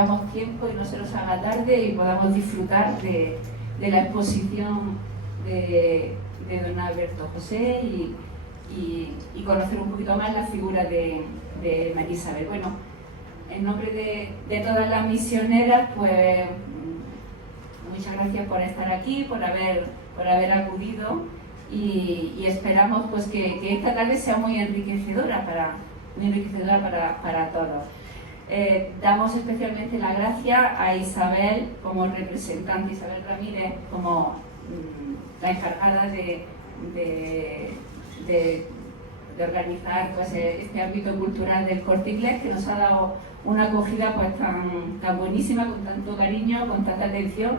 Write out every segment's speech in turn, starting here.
tengamos tiempo y no se nos haga tarde y podamos disfrutar de la exposición de don Alberto José y conocer un poquito más la figura de María Isabel. Bueno, en nombre de todas las misioneras, pues muchas gracias por estar aquí, por haber acudido y esperamos pues que esta tarde sea muy enriquecedora para todos. Damos especialmente la gracia a Isabel como representante, Isabel Ramírez como la encargada de organizar pues, este ámbito cultural del Corte Inglés, que nos ha dado una acogida pues, tan buenísima, con tanto cariño, con tanta atención,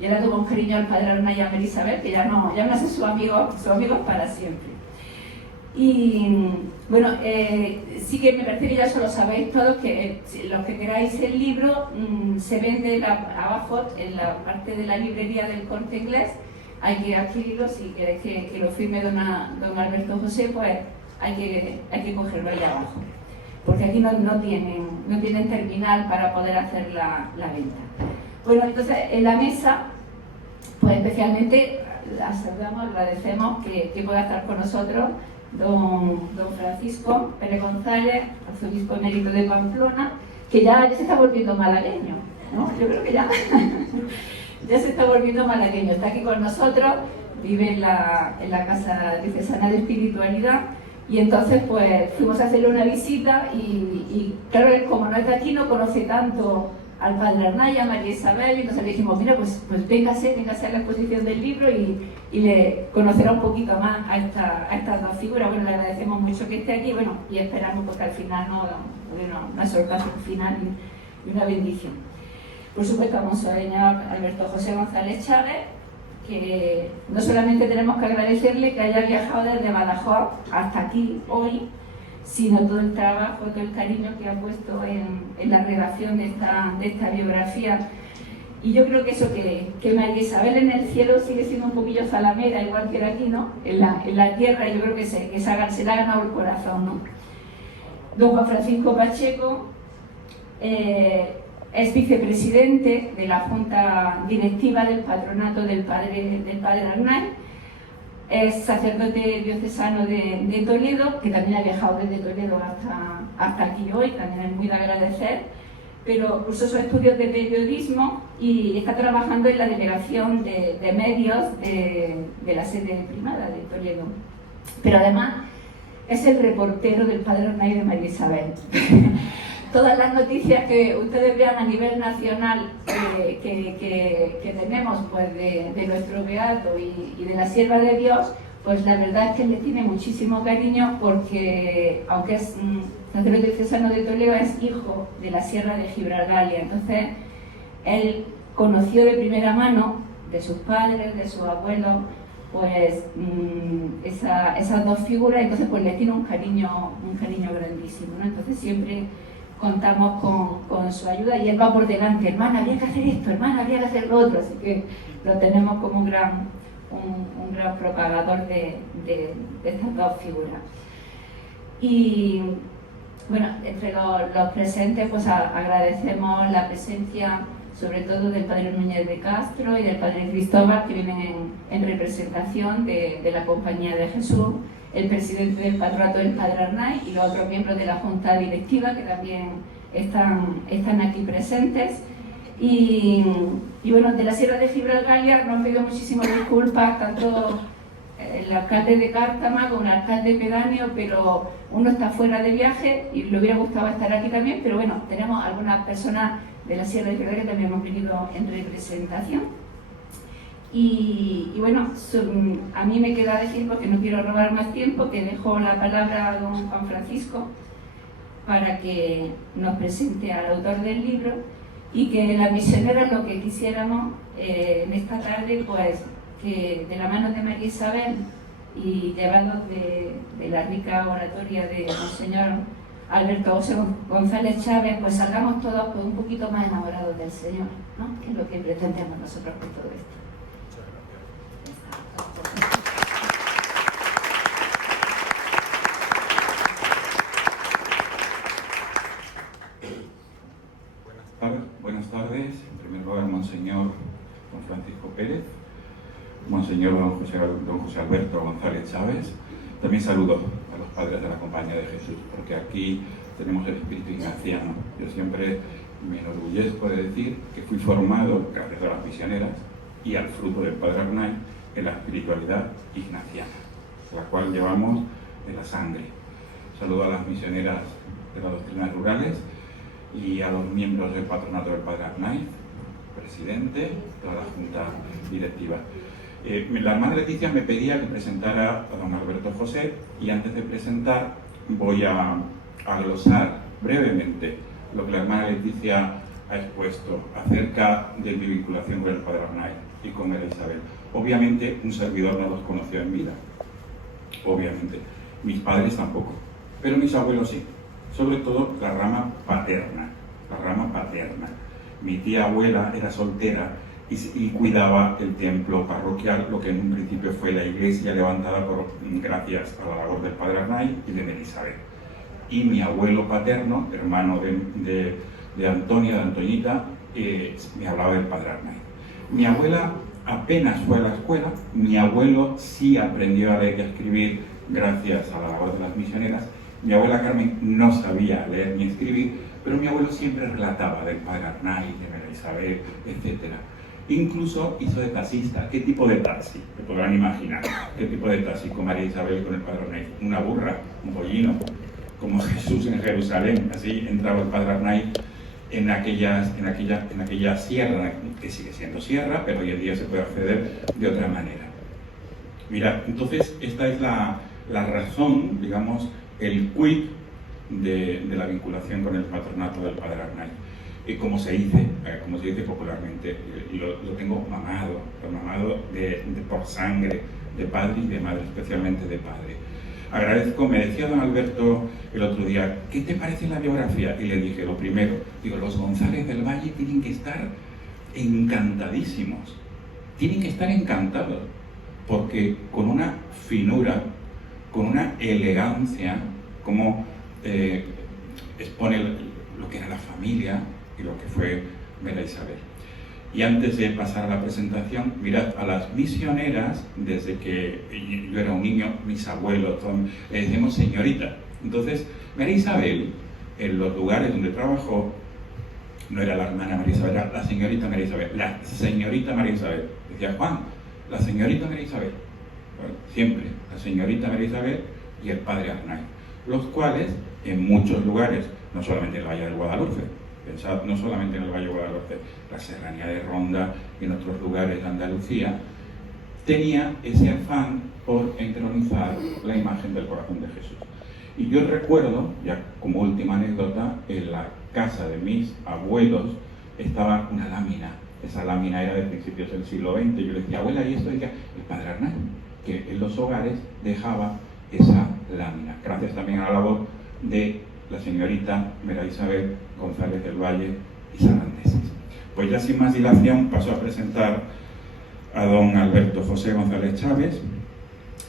y ahora tuvo un cariño al padre Arnay y a María Isabel, que ya no son sus amigos para siempre. Y bueno, sí que me parece que ya eso lo sabéis todos, que los que queráis el libro se vende abajo en la parte de la librería del Corte Inglés. Hay que adquirirlo. Si queréis que lo firme don Alberto José, pues hay que cogerlo ahí abajo, porque aquí no tienen terminal para poder hacer la venta. Bueno, entonces en la mesa, pues especialmente agradecemos que pueda estar con nosotros don Francisco Pérez González, arzobispo emérito de Pamplona, que ya se está volviendo malagueño, ¿no? Yo creo que ya se está volviendo malagueño, está aquí con nosotros, vive en la Casa Diocesana de Espiritualidad, y entonces pues fuimos a hacerle una visita y claro, él como no es de aquí no conoce tanto al padre Arnay, a María Isabel, y entonces le dijimos, mira, pues véngase a la exposición del libro y le conocerá un poquito más a estas dos figuras. Bueno, le agradecemos mucho que esté aquí, bueno, y esperamos porque al final una sorpresa final y una bendición. Por supuesto, a Monseñor Alberto José González Chávez, que no solamente tenemos que agradecerle que haya viajado desde Badajoz hasta aquí hoy, sino todo el trabajo, todo el cariño que ha puesto en la redacción de esta biografía. Y yo creo que eso que María Isabel en el cielo sigue siendo un poquillo zalamera, igual que era aquí, ¿no? En la tierra, yo creo que se le ha ganado el corazón, ¿no? Don Juan Francisco Pacheco es vicepresidente de la Junta Directiva del Patronato del Padre Arnay. Es sacerdote diocesano de Toledo, que también ha viajado desde Toledo hasta aquí hoy, también es muy de agradecer, pero cursó sus estudios de periodismo y está trabajando en la delegación de medios de la sede primada de Toledo. Pero además es el reportero del padre Arnay y de María Isabel. Todas las noticias que ustedes vean a nivel nacional que tenemos pues, de nuestro beato y de la sierva de Dios, pues la verdad es que le tiene muchísimo cariño, porque aunque es sacerdote diocesano de Toledo, es hijo de la sierra de Gibralgalia. Entonces él conoció de primera mano de sus padres, de sus abuelos, pues esas dos figuras, entonces pues le tiene un cariño grandísimo, ¿no? Entonces siempre contamos con su ayuda y él va por delante, hermana, habría que hacer esto, hermana, habría que hacer lo otro, así que lo tenemos como un gran propagador de estas dos figuras. Y bueno, entre los presentes pues agradecemos la presencia sobre todo del padre Núñez de Castro y del padre Cristóbal, que vienen en representación de la Compañía de Jesús, el presidente del patronato del padre Arnay y los otros miembros de la Junta Directiva, que también están aquí presentes. Y bueno, de la sierra de Gibralgalia nos han pedido muchísimas disculpas, tanto el alcalde de Cártama como el alcalde pedáneo, pero uno está fuera de viaje y le hubiera gustado estar aquí también, pero bueno, tenemos algunas personas de la sierra de Gibralgaria que también hemos venido en representación. Y bueno, a mí me queda decir, porque no quiero robar más tiempo, que dejo la palabra a don Juan Francisco para que nos presente al autor del libro, y que las misioneras lo que quisiéramos en esta tarde, pues que de la mano de María Isabel y llevados de la rica oratoria de Monseñor Alberto José González Chávez, pues salgamos todos pues, un poquito más enamorados del Señor, ¿no? Que es lo que pretendemos nosotros con todo esto. Francisco Pérez, Monseñor don José Alberto González Chávez. También saludo a los padres de la Compañía de Jesús, porque aquí tenemos el espíritu ignaciano. Yo siempre me enorgullezco de decir que fui formado, gracias a las misioneras y al fruto del Padre Arnaiz, en la espiritualidad ignaciana, la cual llevamos de la sangre. Saludo a las misioneras de las doctrinas rurales y a los miembros del patronato del Padre Arnaiz, presidente, toda la junta directiva. La hermana Leticia me pedía que presentara a don Alberto José, y antes de presentar voy a glosar brevemente lo que la hermana Leticia ha expuesto acerca de mi vinculación con el Padre Arnaiz y con María Isabel. Obviamente un servidor no los conoció en vida, obviamente, mis padres tampoco, pero mis abuelos sí, sobre todo la rama paterna, Mi tía abuela era soltera y cuidaba el templo parroquial, lo que en un principio fue la iglesia levantada gracias a la labor del Padre Arnaiz y de María Isabel. Y mi abuelo paterno, hermano de Antonia, de Antoñita, me hablaba del Padre Arnaiz. Mi abuela apenas fue a la escuela, mi abuelo sí aprendió a leer y a escribir gracias a la labor de las misioneras. Mi abuela Carmen no sabía leer ni escribir, pero mi abuelo siempre relataba del Padre Arnaiz, de María Isabel, etc. Incluso hizo de taxista. ¿Qué tipo de taxi? Se podrán imaginar. ¿Qué tipo de taxi con María Isabel y con el Padre Arnaiz? Una burra, un pollino, como Jesús en Jerusalén. Así entraba el Padre Arnaiz en aquella sierra, que sigue siendo sierra, pero hoy en día se puede acceder de otra manera. Mirad, entonces esta es la razón, digamos, el quid de la vinculación con el patronato del Padre Arnaiz. Como se dice popularmente, lo tengo mamado por sangre, de padre y de madre, especialmente de padre. Agradezco, me decía don Alberto el otro día, ¿qué te parece la biografía? Y le dije, lo primero, los González del Valle tienen que estar encantadísimos, tienen que estar encantados, porque con una finura, con una elegancia, como expone lo que era la familia y lo que fue María Isabel. Y antes de pasar a la presentación, mirad, a las misioneras, desde que yo era un niño, mis abuelos, le decíamos señorita. Entonces, María Isabel, en los lugares donde trabajó, no era la hermana María Isabel, era la señorita María Isabel, la señorita María Isabel. Decía Juan, la señorita María Isabel. Bueno, siempre, la señorita María Isabel y el Padre Arnaiz, los cuales, en muchos lugares, no solamente en el Valle del Guadalupe, pensad, no solamente en el Valle de Guadalupe, la Serranía de Ronda y en otros lugares de Andalucía, tenía ese afán por entronizar la imagen del corazón de Jesús. Y yo recuerdo, ya como última anécdota, en la casa de mis abuelos estaba una lámina. Esa lámina era de principios del siglo XX. Yo le decía, abuela, ¿y esto? Y decía, el Padre Arnaiz, que en los hogares dejaba esa lámina. Gracias también a la labor de la señorita María Isabel González del Valle y Sarandeses. Pues ya sin más dilación paso a presentar a don Alberto José González Chávez,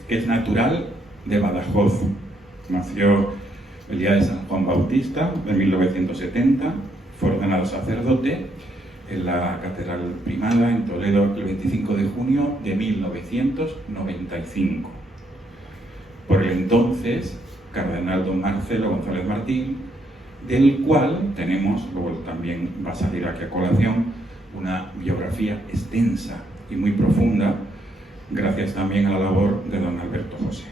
que es natural de Badajoz. Nació el día de San Juan Bautista de 1970, fue ordenado sacerdote en la Catedral Primada en Toledo el 25 de junio de 1995. Por el entonces cardenal don Marcelo González Martín, del cual tenemos, luego también va a salir aquí a colación, una biografía extensa y muy profunda, gracias también a la labor de don Alberto José.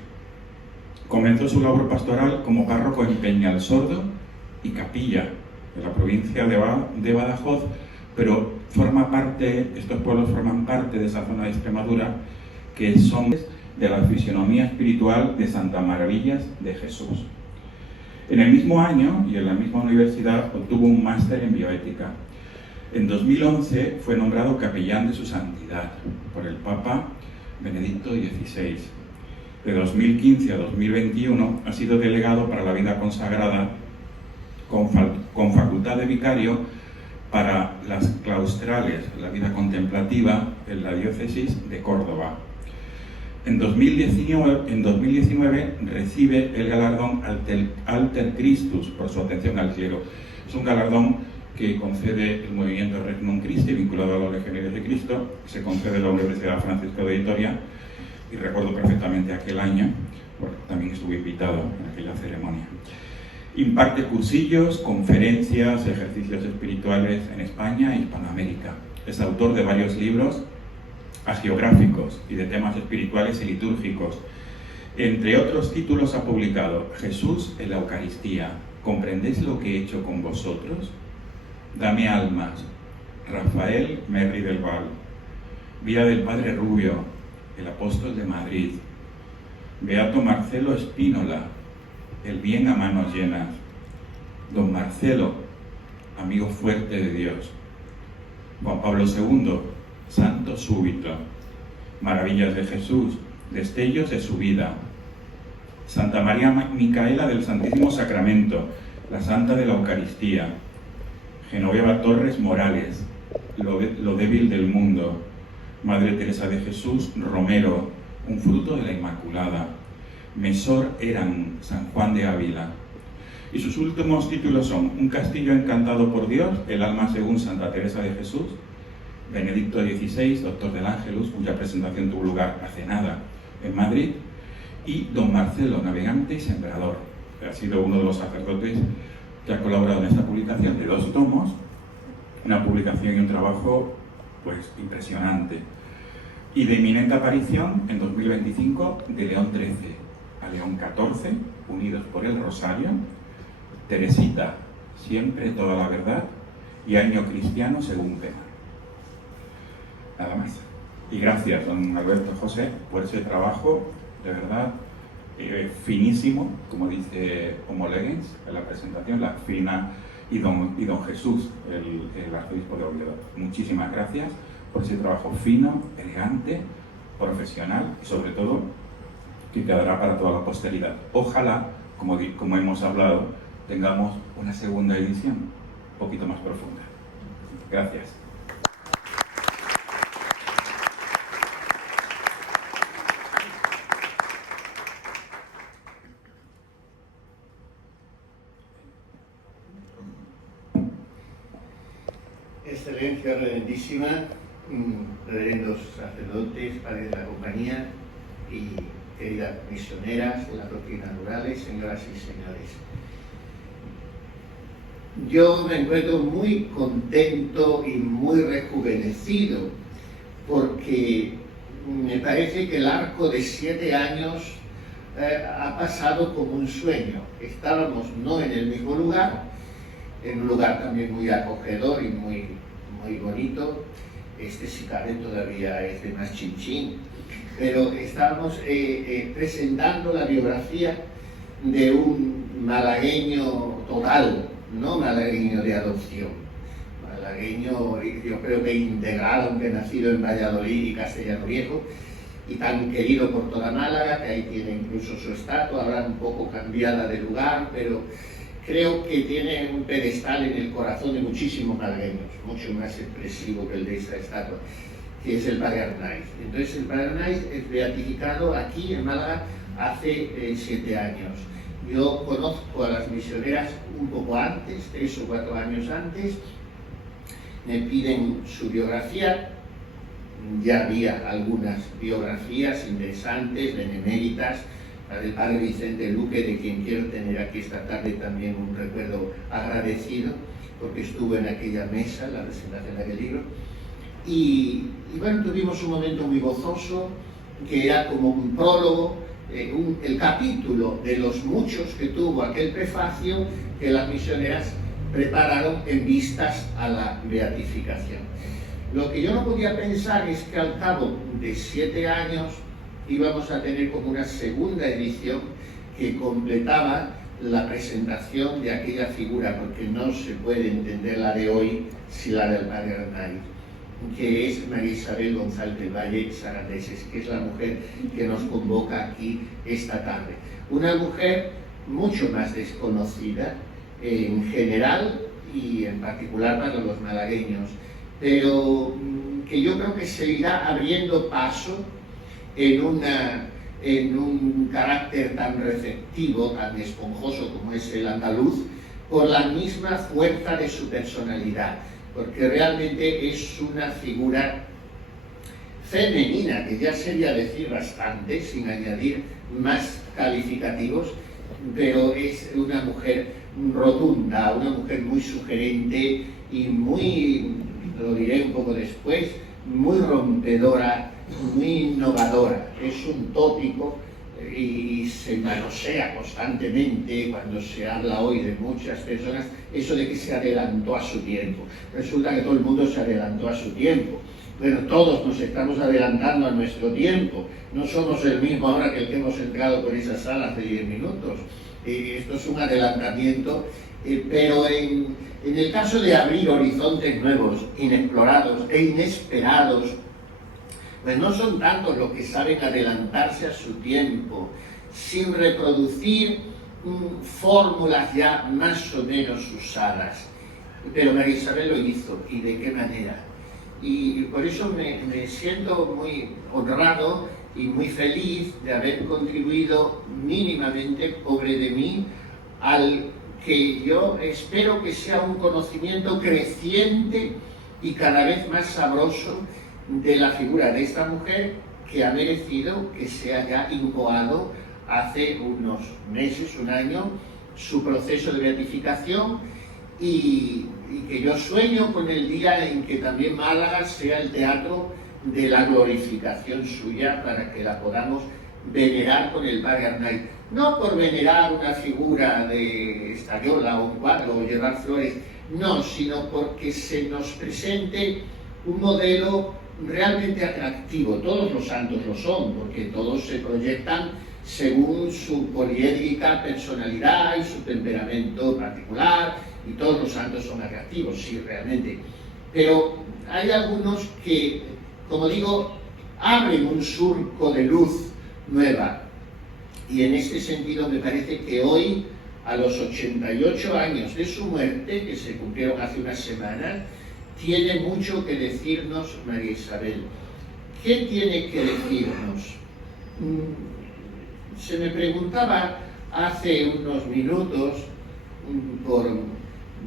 Comenzó su labor pastoral como párroco en Peñalsordo y Capilla, de la provincia de Badajoz, pero estos pueblos forman parte de esa zona de Extremadura que son de la fisionomía espiritual de Santa Maravillas de Jesús. En el mismo año y en la misma universidad obtuvo un máster en bioética. En 2011 fue nombrado capellán de su santidad por el Papa Benedicto XVI. De 2015 a 2021 ha sido delegado para la vida consagrada con facultad de vicario para las claustrales, la vida contemplativa en la diócesis de Córdoba. En 2019 recibe el galardón Alter Christus por su atención al clero. Es un galardón que concede el movimiento Regnum Christi, vinculado a los legionarios de Cristo, se concede la Universidad Francisco de Vitoria, y recuerdo perfectamente aquel año, porque también estuve invitado en aquella ceremonia. Imparte cursillos, conferencias, ejercicios espirituales en España e Hispanoamérica. Es autor de varios libros hagiográficos y de temas espirituales y litúrgicos. Entre otros títulos ha publicado Jesús en la Eucaristía, ¿comprendéis lo que he hecho con vosotros? Dame almas, Rafael Merri del Val, Vida del Padre Rubio, el Apóstol de Madrid, Beato Marcelo Espínola, El bien a manos llenas, Don Marcelo, amigo fuerte de Dios, Juan Pablo II, Santo súbito, Maravillas de Jesús, Destellos de su vida, Santa María Micaela del Santísimo Sacramento, la Santa de la Eucaristía, Genoveva Torres Morales, Lo débil del mundo, Madre Teresa de Jesús Romero, Un fruto de la Inmaculada, Mesor Eran, San Juan de Ávila. Y sus últimos títulos son Un castillo encantado por Dios, El alma según Santa Teresa de Jesús, Benedicto XVI, Doctor del Ángelus, cuya presentación tuvo lugar hace nada en Madrid, y Don Marcelo, navegante y sembrador, que ha sido uno de los sacerdotes que ha colaborado en esta publicación de 2 tomos, una publicación y un trabajo pues impresionante, y de inminente aparición en 2025 de León XIII a León XIV, unidos por el Rosario, Teresita, siempre toda la verdad, y Año Cristiano según Pena. Nada más. Y gracias, don Alberto José, por ese trabajo, de verdad, finísimo, como dice Homo Legens en la presentación, la fina, y don Jesús, el arzobispo de Oviedo. Muchísimas gracias por ese trabajo fino, elegante, profesional y sobre todo que quedará para toda la posteridad. Ojalá, como hemos hablado, tengamos una segunda edición un poquito más profunda. Gracias. Excelencia reverendísima, reverendos sacerdotes, padres de la compañía y queridas misioneras de las doctrinas rurales, señoras y señores. Yo me encuentro muy contento y muy rejuvenecido porque me parece que el arco de 7 años ha pasado como un sueño. Estábamos no en el mismo lugar, en un lugar también muy acogedor y muy bonito. Si cabe todavía es de más chinchín, pero estábamos presentando la biografía de un malagueño total, no malagueño de adopción, malagueño yo creo que integral, aunque nacido en Valladolid y Castellano Viejo, y tan querido por toda Málaga, que ahí tiene incluso su estatua, ahora un poco cambiada de lugar, pero creo que tiene un pedestal en el corazón de muchísimos malagueños, mucho más expresivo que el de esta estatua, que es el Padre Arnaiz. Entonces el Padre Arnaiz es beatificado aquí en Málaga hace 7 años. Yo conozco a las misioneras un poco antes, 3 o 4 años antes, me piden su biografía. Ya había algunas biografías interesantes, beneméritas, la del padre Vicente Luque, de quien quiero tener aquí esta tarde también un recuerdo agradecido, porque estuvo en aquella mesa, la presentación de aquel libro. Y bueno, tuvimos un momento muy gozoso, que era como un prólogo, el capítulo de los muchos que tuvo aquel prefacio que las misioneras prepararon en vistas a la beatificación. Lo que yo no podía pensar es que al cabo de 7 años íbamos a tener como una segunda edición que completaba la presentación de aquella figura, porque no se puede entender la de hoy sin la del Padre Arnaiz, que es María Isabel González del Valle Sarandeses, que es la mujer que nos convoca aquí esta tarde. Una mujer mucho más desconocida en general y en particular para los malagueños, pero que yo creo que se irá abriendo paso en un carácter tan receptivo, tan esponjoso como es el andaluz, por la misma fuerza de su personalidad, porque realmente es una figura femenina, que ya sería decir bastante, sin añadir más calificativos, pero es una mujer rotunda, una mujer muy sugerente y muy, lo diré un poco después, muy rompedora, muy innovadora. Es un tópico y se manosea constantemente cuando se habla hoy de muchas personas, eso de que se adelantó a su tiempo. Resulta que todo el mundo se adelantó a su tiempo. Bueno, todos nos estamos adelantando a nuestro tiempo. No somos el mismo ahora que el que hemos entrado por esa sala hace 10 minutos. Esto es un adelantamiento, pero en el caso de abrir horizontes nuevos, inexplorados e inesperados, pues no son tantos los que saben adelantarse a su tiempo, sin reproducir fórmulas ya más o menos usadas. Pero María Isabel lo hizo, ¿y de qué manera? Y por eso me siento muy honrado y muy feliz de haber contribuido mínimamente, pobre de mí, al que yo espero que sea un conocimiento creciente y cada vez más sabroso de la figura de esta mujer, que ha merecido que se haya incoado hace unos meses, un año, su proceso de beatificación, y que yo sueño con el día en que también Málaga sea el teatro de la glorificación suya, para que la podamos venerar con el Padre Arnaiz. No por venerar una figura de Estayola o un cuadro o llevar flores, no, sino porque se nos presente un modelo realmente atractivo. Todos los santos lo son, porque todos se proyectan según su poliédrica personalidad y su temperamento particular, y todos los santos son atractivos, sí, realmente. Pero hay algunos que, como digo, abren un surco de luz nueva. Y en este sentido me parece que hoy, a los 88 años de su muerte, que se cumplieron hace una semana, tiene mucho que decirnos María Isabel. ¿Qué tiene que decirnos? Se me preguntaba hace unos minutos, por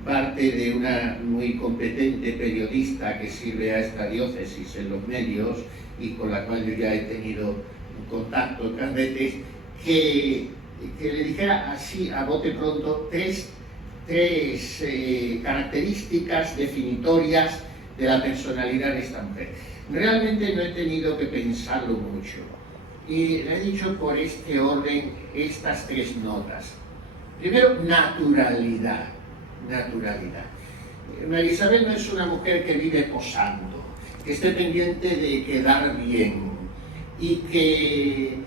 parte de una muy competente periodista que sirve a esta diócesis en los medios y con la cual yo ya he tenido contacto otras veces, que le dijera así a bote pronto tres características definitorias de la personalidad de esta mujer. Realmente no he tenido que pensarlo mucho y le he dicho por este orden estas tres notas. Primero, naturalidad. María Isabel no es una mujer que vive posando, que esté pendiente de quedar bien y que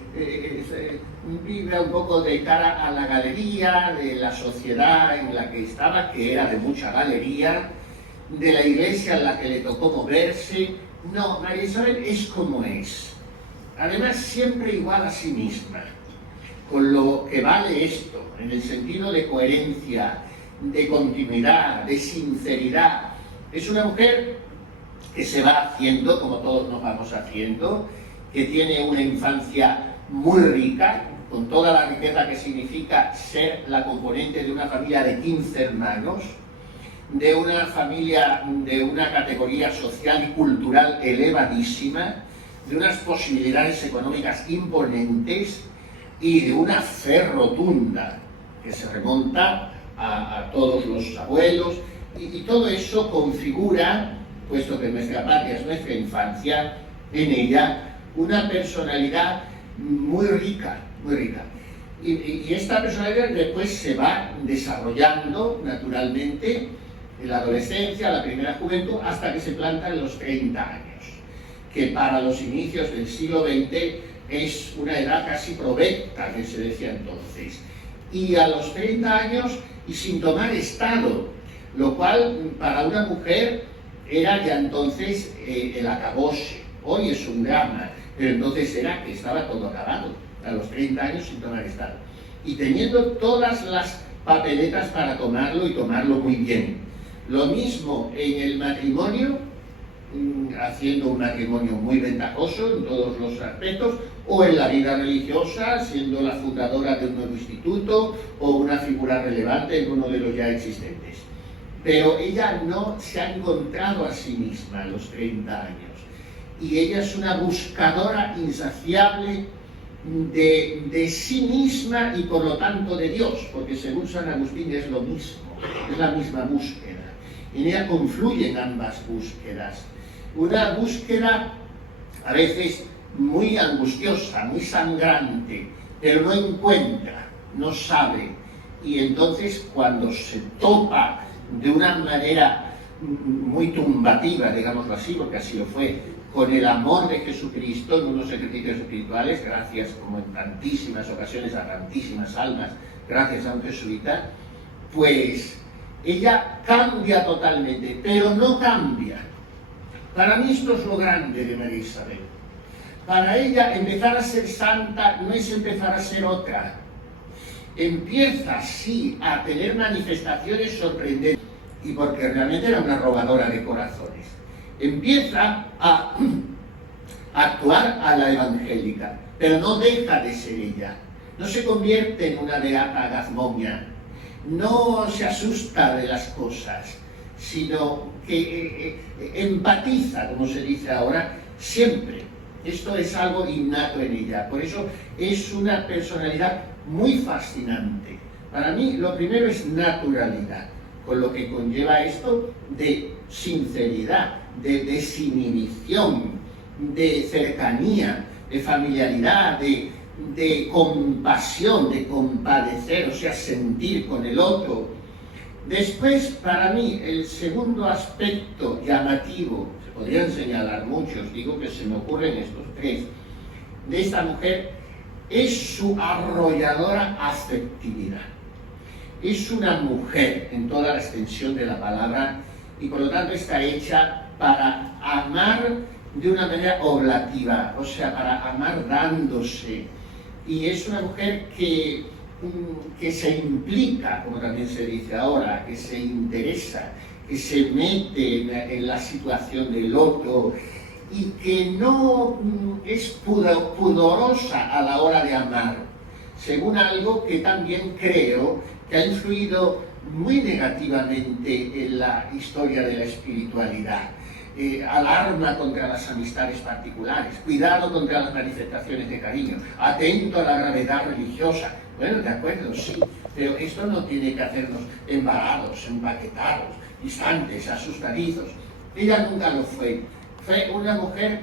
vive un poco de cara a la galería de la sociedad en la que estaba, que era de mucha galería, de la iglesia en la que le tocó moverse. No, María Isabel es como es. Además, siempre igual a sí misma, con lo que vale esto, en el sentido de coherencia, de continuidad, de sinceridad. Es una mujer que se va haciendo, como todos nos vamos haciendo, que tiene una infancia muy rica, con toda la riqueza que significa ser la componente de una familia de 15 hermanos, de una familia de una categoría social y cultural elevadísima, de unas posibilidades económicas imponentes y de una fe rotunda que se remonta a todos los abuelos, y todo eso configura, puesto que nuestra patria es nuestra infancia, en ella una personalidad muy rica, muy rica. Y esta personalidad después se va desarrollando naturalmente en la adolescencia, la primera juventud, hasta que se planta en los 30 años, que para los inicios del siglo XX es una edad casi provecta, que se decía entonces. Y a los 30 años y sin tomar estado, lo cual para una mujer era ya entonces el acabose. Hoy es un drama, pero entonces era que estaba todo acabado, a los 30 años sin tomar estado. Y teniendo todas las papeletas para tomarlo y tomarlo muy bien. Lo mismo en el matrimonio, haciendo un matrimonio muy ventajoso en todos los aspectos, o en la vida religiosa, siendo la fundadora de un nuevo instituto o una figura relevante en uno de los ya existentes. Pero ella no se ha encontrado a sí misma a los 30 años, y ella es una buscadora insaciable de sí misma y por lo tanto de Dios, porque según San Agustín es lo mismo, es la misma búsqueda. En ella confluyen ambas búsquedas. Una búsqueda a veces muy angustiosa, muy sangrante, pero no encuentra, no sabe. Y entonces cuando se topa de una manera muy tumbativa, digámoslo así, porque así lo fue, con el amor de Jesucristo en unos ejercicios espirituales, gracias, como en tantísimas ocasiones, a tantísimas almas, gracias a un jesuita, pues ella cambia totalmente, pero no cambia. Para mí esto es lo grande de María Isabel. Para ella empezar a ser santa no es empezar a ser otra. Empieza, sí, a tener manifestaciones sorprendentes, y porque realmente era una robadora de corazones. Empieza a actuar a la evangélica, pero no deja de ser ella. No se convierte en una beata gazmoña, no se asusta de las cosas, sino que empatiza, como se dice ahora, siempre. Esto es algo innato en ella, por eso es una personalidad muy fascinante. Para mí, lo primero es naturalidad, con lo que conlleva esto de sinceridad, de desinhibición, de cercanía, de familiaridad, de compasión, de compadecer, o sea, sentir con el otro. Después, para mí, el segundo aspecto llamativo, se podrían señalar muchos, digo que se me ocurren estos tres, de esta mujer, es su arrolladora afectividad. Es una mujer en toda la extensión de la palabra, y por lo tanto está hecha para amar de una manera oblativa, o sea, para amar dándose. Y es una mujer que se implica, como también se dice ahora, que se interesa, que se mete en la situación del otro, y que no es pudorosa a la hora de amar, según algo que también creo que ha influido muy negativamente en la historia de la espiritualidad. Alarma contra las amistades particulares, cuidado contra las manifestaciones de cariño, atento a la gravedad religiosa. Bueno, de acuerdo, sí, pero esto no tiene que hacernos embarados, empaquetados, distantes, asustadizos. Ella nunca lo fue. Fue una mujer,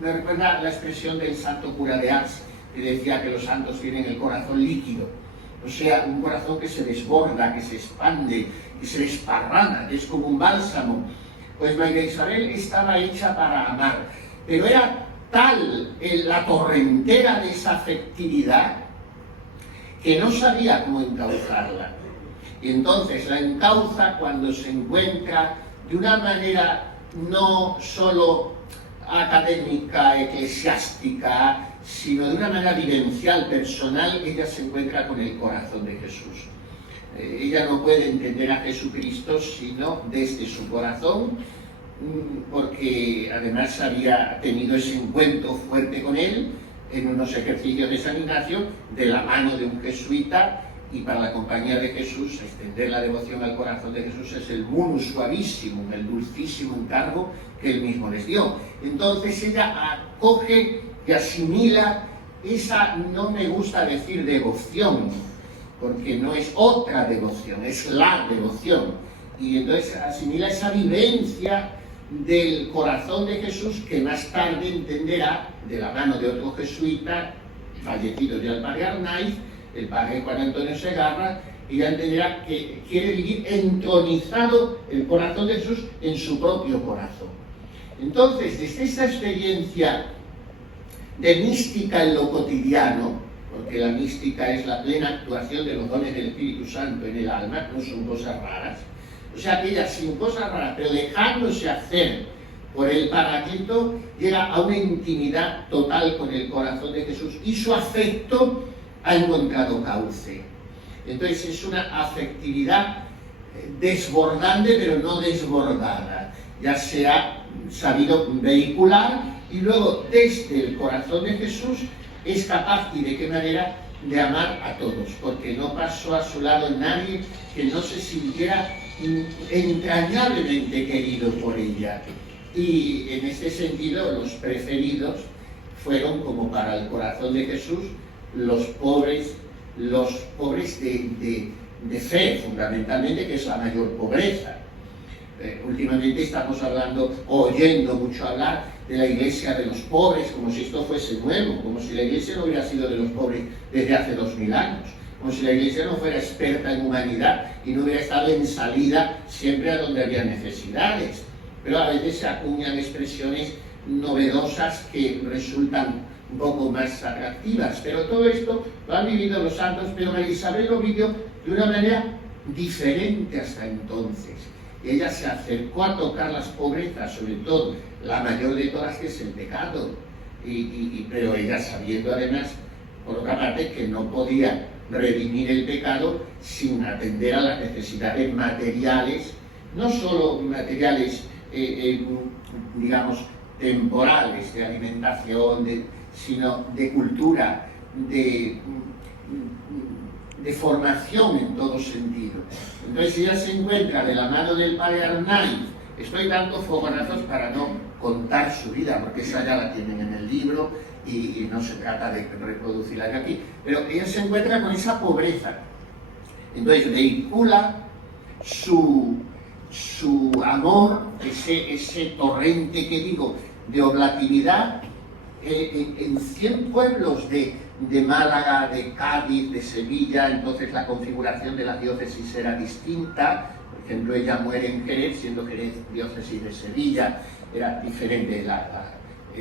me recuerda la expresión del santo cura de Ars, que decía que los santos tienen el corazón líquido, o sea, un corazón que se desborda, que se expande, que se desparrama, que es como un bálsamo. Pues María Isabel estaba hecha para amar, pero era tal la torrentera de esa afectividad que no sabía cómo encauzarla. Y entonces la encauza cuando se encuentra de una manera no solo académica, eclesiástica, sino de una manera vivencial, personal. Ella se encuentra con el corazón de Jesús. Ella no puede entender a Jesucristo sino desde su corazón, porque además había tenido ese encuentro fuerte con él en unos ejercicios de San Ignacio, de la mano de un jesuita, y para la compañía de Jesús, extender la devoción al corazón de Jesús es el munus suavissimum, el dulcísimo encargo que él mismo les dio. Entonces ella acoge y asimila esa, no me gusta decir devoción, porque no es otra devoción, es la devoción. Y entonces asimila esa vivencia del corazón de Jesús, que más tarde entenderá, de la mano de otro jesuita, fallecido ya el padre Arnaiz, el padre Juan Antonio Segarra, y ya entenderá que quiere vivir entronizado el corazón de Jesús en su propio corazón. Entonces, desde esta experiencia de mística en lo cotidiano, porque la mística es la plena actuación de los dones del Espíritu Santo en el alma, no son cosas raras, o sea que ella sin cosas raras, pero dejándose hacer por el Paráclito, llega a una intimidad total con el corazón de Jesús, y su afecto ha encontrado cauce. Entonces es una afectividad desbordante, pero no desbordada, ya sea sabido vehicular, y luego desde el corazón de Jesús es capaz, y de qué manera, de amar a todos, porque no pasó a su lado nadie que no se sintiera entrañablemente querido por ella. Y en este sentido los preferidos fueron, como para el corazón de Jesús, los pobres de fe, fundamentalmente, que es la mayor pobreza. Últimamente estamos hablando, oyendo mucho hablar de la iglesia de los pobres, como si esto fuese nuevo, como si la iglesia no hubiera sido de los pobres desde hace 2000 años, como si la iglesia no fuera experta en humanidad y no hubiera estado en salida siempre a donde había necesidades. Pero a veces se acuñan expresiones novedosas que resultan un poco más atractivas, pero todo esto lo han vivido los santos, pero María Isabel lo vivió de una manera diferente hasta entonces. Ella se acercó a tocar las pobrezas, sobre todo la mayor de todas, que es el pecado, pero ella sabiendo además, por otra parte, que no podía redimir el pecado sin atender a las necesidades materiales, no solo materiales, digamos, temporales, de alimentación, sino de cultura, de formación en todo sentido. Entonces ella se encuentra de la mano del padre Arnaiz. Estoy dando fogonazos para no contar su vida, porque esa ya la tienen en el libro y no se trata de reproducirla aquí, pero ella se encuentra con esa pobreza. Entonces vehicula su amor, ese torrente que digo, de oblatividad, en 100 pueblos de Málaga, de Cádiz, de Sevilla. Entonces la configuración de la diócesis era distinta. Por ejemplo, ella muere en Jerez, siendo Jerez diócesis de Sevilla, era diferente la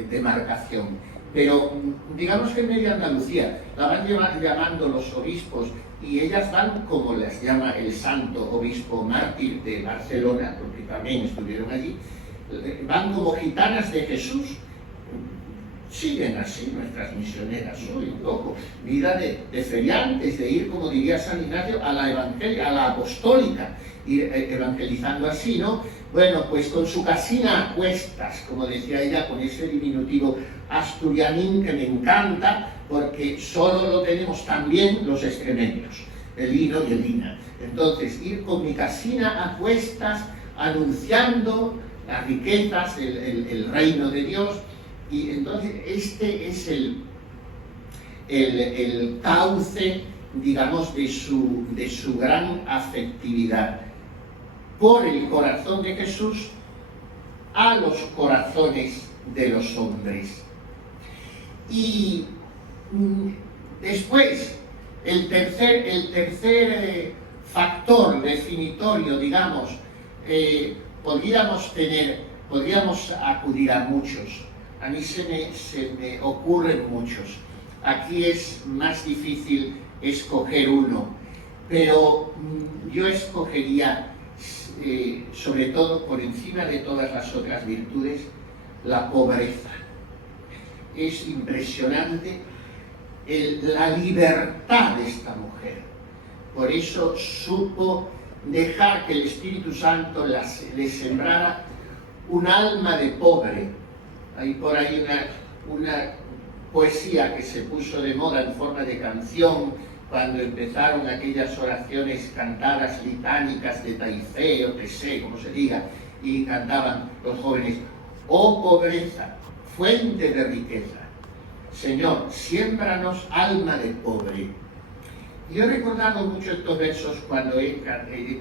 demarcación. Pero digamos que en media Andalucía la van llamando los obispos, y ellas van como les llama el santo obispo mártir de Barcelona, porque también estuvieron allí, van como gitanas de Jesús. Siguen así nuestras misioneras hoy un poco, vida de feriantes, de ir, como diría San Ignacio, a la apostólica, ir evangelizando así, ¿no? Bueno, pues con su casina a cuestas, como decía ella, con ese diminutivo asturianín que me encanta, porque solo lo tenemos también los extremeños, el lino y el lina. Entonces, ir con mi casina a cuestas, anunciando las riquezas, el reino de Dios. Y entonces este es el cauce, digamos, de su gran afectividad por el corazón de Jesús a los corazones de los hombres. Y después, el tercer factor definitorio, digamos, podríamos acudir a muchos. A mí se me ocurren muchos. Aquí es más difícil escoger uno, pero yo escogería, sobre todo por encima de todas las otras virtudes, la pobreza. Es impresionante la libertad de esta mujer. Por eso supo dejar que el Espíritu Santo le sembrara un alma de pobre. Hay por ahí una poesía que se puso de moda en forma de canción cuando empezaron aquellas oraciones cantadas litánicas de Taizé o Tesé, como se diga, y cantaban los jóvenes: oh pobreza, fuente de riqueza, Señor, siémbranos alma de pobre. Yo he recordado mucho estos versos cuando he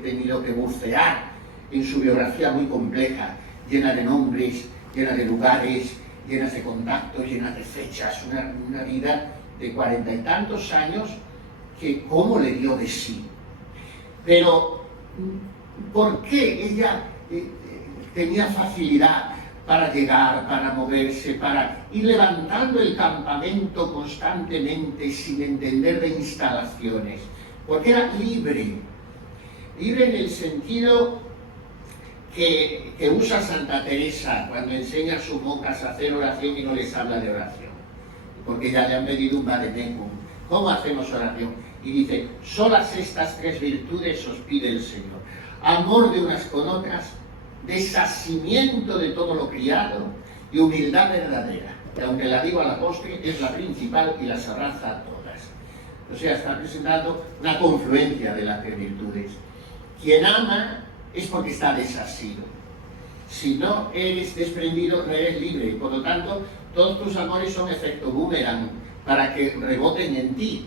tenido que bucear en su biografía muy compleja, llena de nombres, llena de lugares, llena de contactos, llena de fechas, una vida de 40 y tantos años que cómo le dio de sí. Pero, ¿por qué ella tenía facilidad para llegar, para moverse, para ir levantando el campamento constantemente sin entender de instalaciones? Porque era libre en el sentido que usa Santa Teresa cuando enseña a sus monjas a hacer oración y no les habla de oración, porque ya le han pedido un vademecum. ¿Cómo hacemos oración? Y dice: solas estas 3 virtudes os pide el Señor: amor de unas con otras, deshacimiento de todo lo criado y humildad verdadera, que aunque la digo a la postre, es la principal y las abraza a todas. O sea, está presentando una confluencia de las tres virtudes. Quien ama es porque está desasido. Si no eres desprendido, no eres libre, y por lo tanto, todos tus amores son efecto boomerang, para que reboten en ti.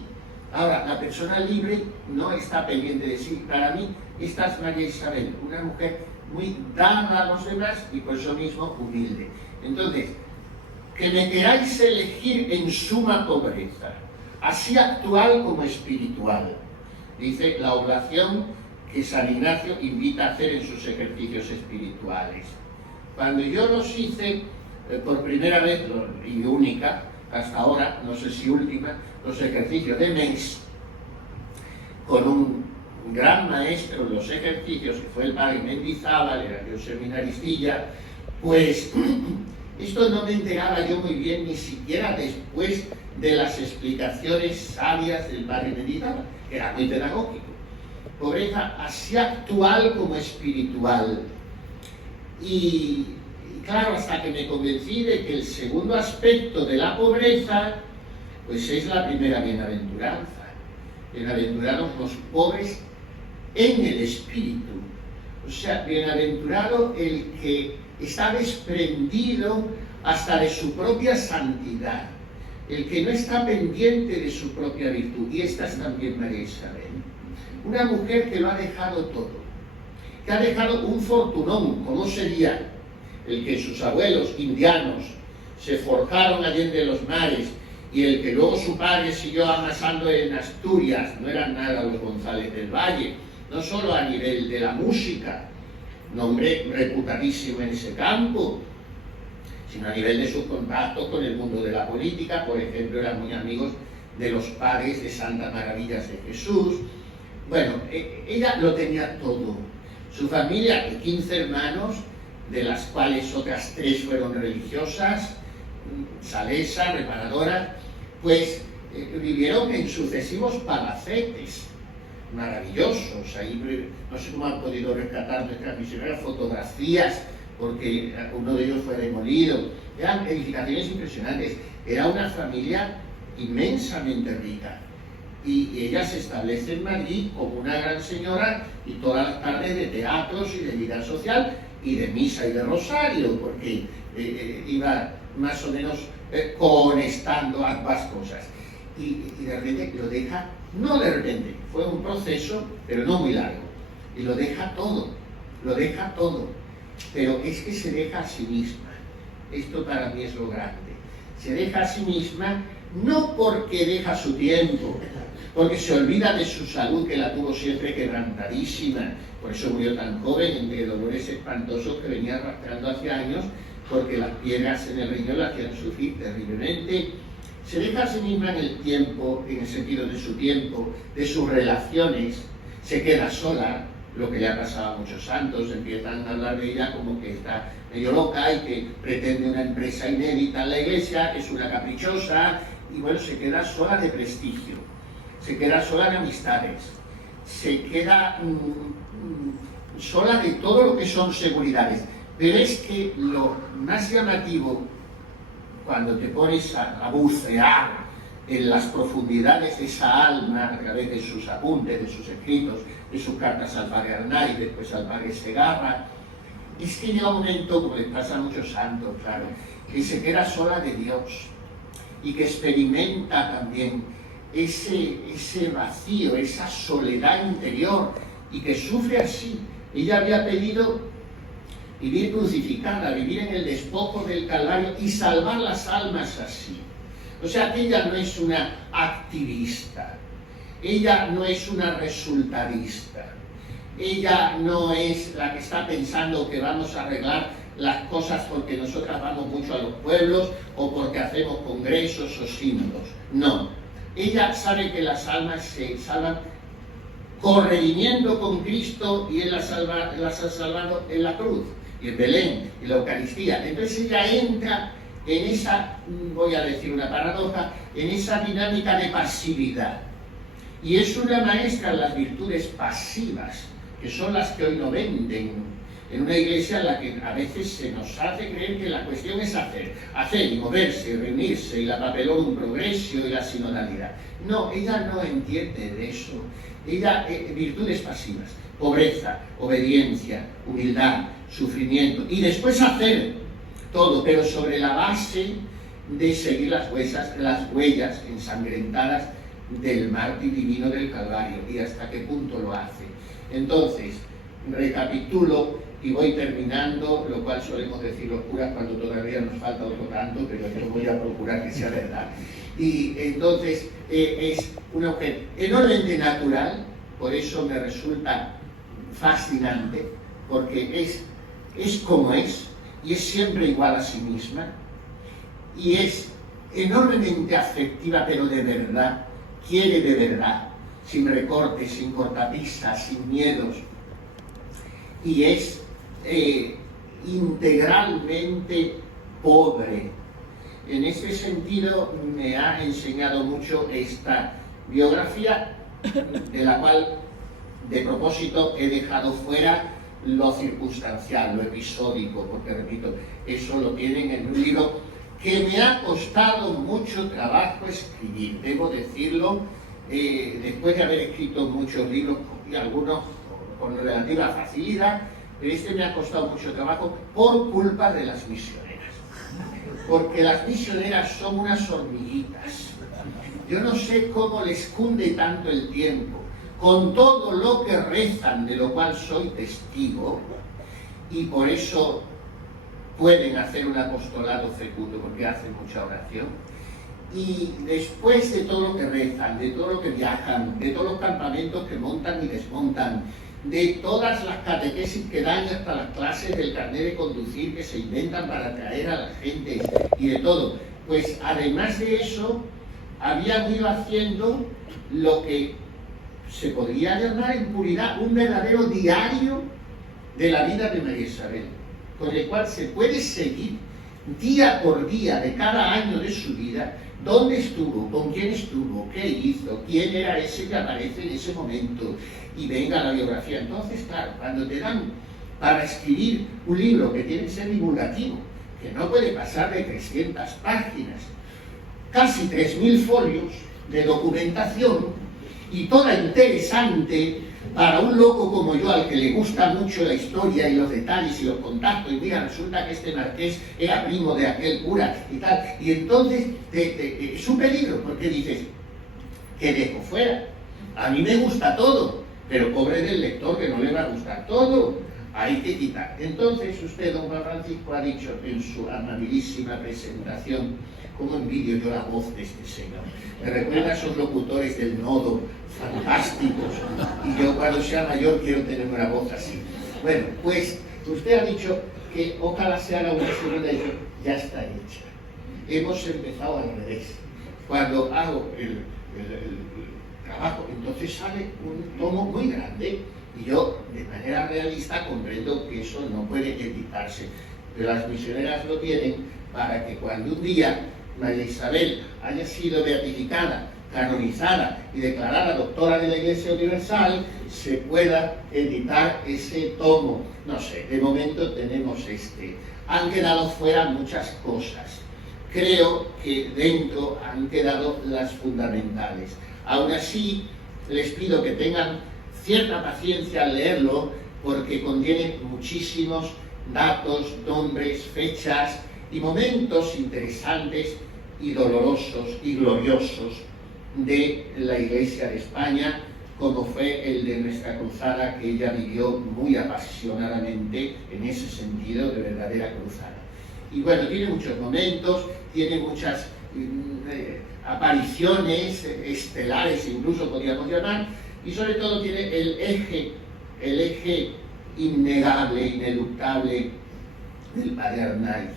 Ahora, la persona libre no está pendiente de sí. Para mí, esta es María Isabel, una mujer muy dada a los demás y por eso mismo humilde. Entonces, que me queráis elegir en suma pobreza, así actual como espiritual, dice la oblación que San Ignacio invita a hacer en sus ejercicios espirituales. Cuando yo los hice por primera vez y única, hasta ahora, no sé si última, los ejercicios de mes, con un gran maestro de los ejercicios, que fue el padre Mendizábal, era yo seminaristilla, pues esto no me enteraba yo muy bien, ni siquiera después de las explicaciones sabias del padre Mendizábal, que era muy pedagógico. Pobreza así actual como espiritual. Y claro, hasta que me convencí de que el segundo aspecto de la pobreza, pues es la primera bienaventuranza. Bienaventurados los pobres en el espíritu. O sea, bienaventurado el que está desprendido hasta de su propia santidad, el que no está pendiente de su propia virtud. Y esta es también María Isabel. Una mujer que lo ha dejado todo, que ha dejado un fortunón, como sería el que sus abuelos indianos se forjaron allende los mares y el que luego su padre siguió amasando en Asturias. No eran nada los González del Valle, no solo a nivel de la música, nombre reputadísimo en ese campo, sino a nivel de sus contactos con el mundo de la política. Por ejemplo, eran muy amigos de los padres de Santa Maravillas de Jesús. Bueno, ella lo tenía todo. Su familia, de 15 hermanos, de las cuales otras 3 fueron religiosas, salesas, reparadoras, pues vivieron en sucesivos palacetes maravillosos. Ahí no sé cómo han podido rescatar nuestras misioneras fotografías, porque uno de ellos fue demolido. Eran edificaciones impresionantes. Era una familia inmensamente rica. Y ella se establece en Madrid como una gran señora, y todas las tardes de teatros y de vida social y de misa y de rosario, porque iba más o menos conectando ambas cosas. Y de repente lo deja, no de repente, fue un proceso, pero no muy largo, y lo deja todo, pero es que se deja a sí misma. Esto para mí es lo grande. Se deja a sí misma no porque deja su tiempo, porque se olvida de su salud, que la tuvo siempre quebrantadísima. Por eso murió tan joven, entre dolores espantosos que venía arrastrando hace años, porque las piedras en el riñón la hacían sufrir terriblemente. Se deja a sí misma en el tiempo, en el sentido de su tiempo, de sus relaciones. Se queda sola, lo que le ha pasado a muchos santos. Empiezan a hablar de ella como que está medio loca y que pretende una empresa inédita en la iglesia, que es una caprichosa, y bueno, se queda sola de prestigio, se queda sola de amistades, se queda sola de todo lo que son seguridades. Pero es que lo más llamativo, cuando te pones a bucear en las profundidades de esa alma, a través de sus apuntes, de sus escritos, de sus cartas al padre Arnaiz, después al padre Segarra, es que llega un momento, como les pasa a muchos santos, claro, que se queda sola de Dios y que experimenta también ese vacío, esa soledad interior, y que sufre así. Ella había pedido vivir crucificada, vivir en el despojo del Calvario y salvar las almas así. O sea que ella no es una activista, ella no es una resultadista, ella no es la que está pensando que vamos a arreglar las cosas porque nosotras vamos mucho a los pueblos o porque hacemos congresos o sínodos. No, ella sabe que las almas se salvan corredimiento con Cristo, y Él las ha salvado en la cruz y en Belén, en la Eucaristía. Entonces ella entra en esa, voy a decir una paradoja, en esa dinámica de pasividad. Y es una maestra en las virtudes pasivas, que son las que hoy no venden. en una iglesia en la que a veces se nos hace creer que la cuestión es hacer y moverse, reunirse, y la papelón un progreso y la sinodalidad. No, ella no entiende de eso. Ella, virtudes pasivas, pobreza, obediencia, humildad, sufrimiento, y después hacer todo, pero sobre la base de seguir las huellas ensangrentadas del mártir divino del Calvario, y hasta qué punto lo hace. Entonces, recapitulo y voy terminando, lo cual solemos decir los curas cuando todavía nos falta otro tanto, pero yo voy a procurar que sea verdad. Y entonces es una mujer enormemente natural, por eso me resulta fascinante, porque es como es, y es siempre igual a sí misma, y es enormemente afectiva, pero de verdad, quiere de verdad, sin recortes, sin cortapisas, sin miedos, y es integralmente pobre. En ese sentido me ha enseñado mucho esta biografía, de la cual de propósito he dejado fuera lo circunstancial, lo episódico, porque repito, eso lo tienen en un libro que me ha costado mucho trabajo escribir, debo decirlo, después de haber escrito muchos libros y algunos con relativa facilidad, pero este me ha costado mucho trabajo por culpa de las misioneras, porque las misioneras son unas hormiguitas. Yo no sé cómo les cunde tanto el tiempo, con todo lo que rezan, de lo cual soy testigo, y por eso pueden hacer un apostolado fecundo, porque hacen mucha oración. Y después de todo lo que rezan, de todo lo que viajan, de todos los campamentos que montan y desmontan, de todas las catequesis que dan hasta las clases del carnet de conducir que se inventan para atraer a la gente y de todo, pues además de eso habían ido haciendo lo que se podría llamar en puridad un verdadero diario de la vida de María Isabel, con el cual se puede seguir día por día de cada año de su vida, dónde estuvo, con quién estuvo, qué hizo, quién era ese que aparece en ese momento, y venga la biografía. Entonces, claro, cuando te dan para escribir un libro que tiene que ser divulgativo, que no puede pasar de 300 páginas, casi 3.000 folios de documentación, y toda interesante para un loco como yo, al que le gusta mucho la historia y los detalles y los contactos, y mira, resulta que este marqués era primo de aquel cura y tal, y entonces es un peligro, porque dices, ¿qué dejo fuera? A mí me gusta todo, pero pobre del lector que no le va a gustar todo, hay que quitar. Entonces usted, don Juan Francisco, ha dicho en su amabilísima presentación, cómo envidio yo la voz de este señor. Me recuerda a esos locutores del nodo, fantásticos, y yo cuando sea mayor quiero tener una voz así. Bueno, pues usted ha dicho que ojalá se haga una segunda y ya está hecha. Hemos empezado al revés. Cuando hago el trabajo, entonces sale un tomo muy grande, y yo de manera realista comprendo que eso no puede editarse, pero las misioneras lo tienen para que cuando un día María Isabel haya sido beatificada, canonizada y declarada doctora de la Iglesia Universal, se pueda editar ese tomo. No sé, de momento tenemos este. Han quedado fuera muchas cosas. Creo que dentro han quedado las fundamentales. Aún así, les pido que tengan cierta paciencia al leerlo, porque contiene muchísimos datos, nombres, fechas y momentos interesantes y dolorosos y gloriosos de la Iglesia de España, como fue el de nuestra cruzada, que ella vivió muy apasionadamente en ese sentido de verdadera cruzada. Y bueno, tiene muchos momentos, tiene muchas apariciones estelares, incluso podríamos llamar, y sobre todo tiene el eje innegable, ineluctable del Padre Arnaiz,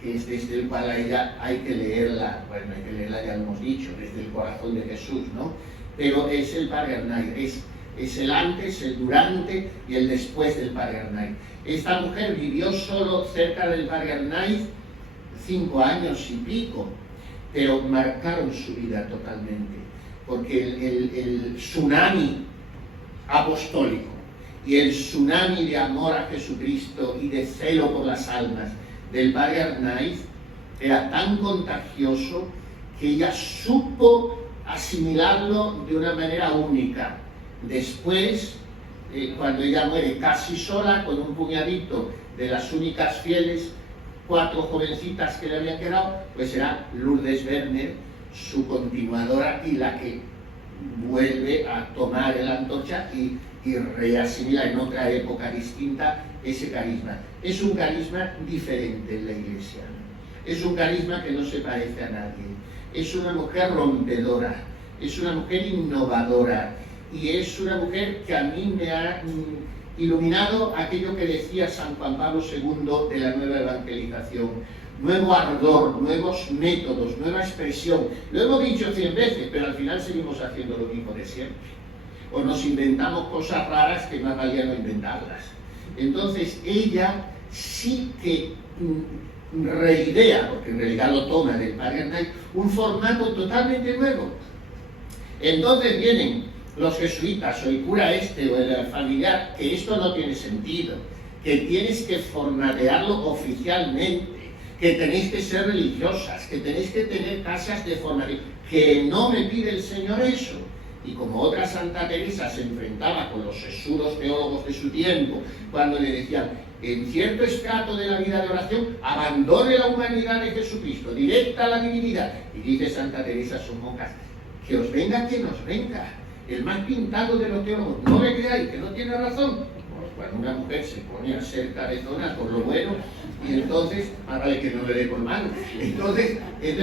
que es desde el cual a ella hay que leerla, bueno, hay que leerla, ya lo hemos dicho, desde el corazón de Jesús, ¿no? Pero es el Padre Arnaiz, es el antes, el durante y el después del Padre Arnaiz. Esta mujer vivió solo cerca del Padre Arnaiz 5 años y pico, pero marcaron su vida totalmente, porque el tsunami apostólico y el tsunami de amor a Jesucristo y de celo por las almas del padre Arnaiz era tan contagioso que ella supo asimilarlo de una manera única. Después, cuando ella muere casi sola, con un puñadito de las únicas fieles, 4 jovencitas que le habían quedado, pues era Lourdes Werner, su continuadora, y la que vuelve a tomar la antorcha y reasimila en otra época distinta ese carisma. Es un carisma diferente en la Iglesia, es un carisma que no se parece a nadie, es una mujer rompedora, es una mujer innovadora, y es una mujer que a mí me ha iluminado aquello que decía San Juan Pablo II de la nueva evangelización: nuevo ardor, nuevos métodos, nueva expresión. Lo hemos dicho 100 veces, pero al final seguimos haciendo lo mismo de siempre. O nos inventamos cosas raras que más valía no inventarlas. Entonces ella sí que reidea, porque en realidad lo toma del padre Arnaiz, un formato totalmente nuevo. Entonces vienen los jesuitas o el cura o el familiar, que esto no tiene sentido, que tienes que formatearlo oficialmente, que tenéis que ser religiosas, que tenéis que tener casas de formación, que no me pide el Señor eso. Y como otra Santa Teresa se enfrentaba con los sesudos teólogos de su tiempo, cuando le decían, en cierto estrato de la vida de oración, abandone la humanidad de Jesucristo, directa a la divinidad. Y dice Santa Teresa, son monjas, que os venga quien os venga, el más pintado de los teólogos, no le creáis, que no tiene razón. Pues cuando una mujer se pone a ser cabezona por lo bueno, y entonces, más vale que no le dé por mano. Entonces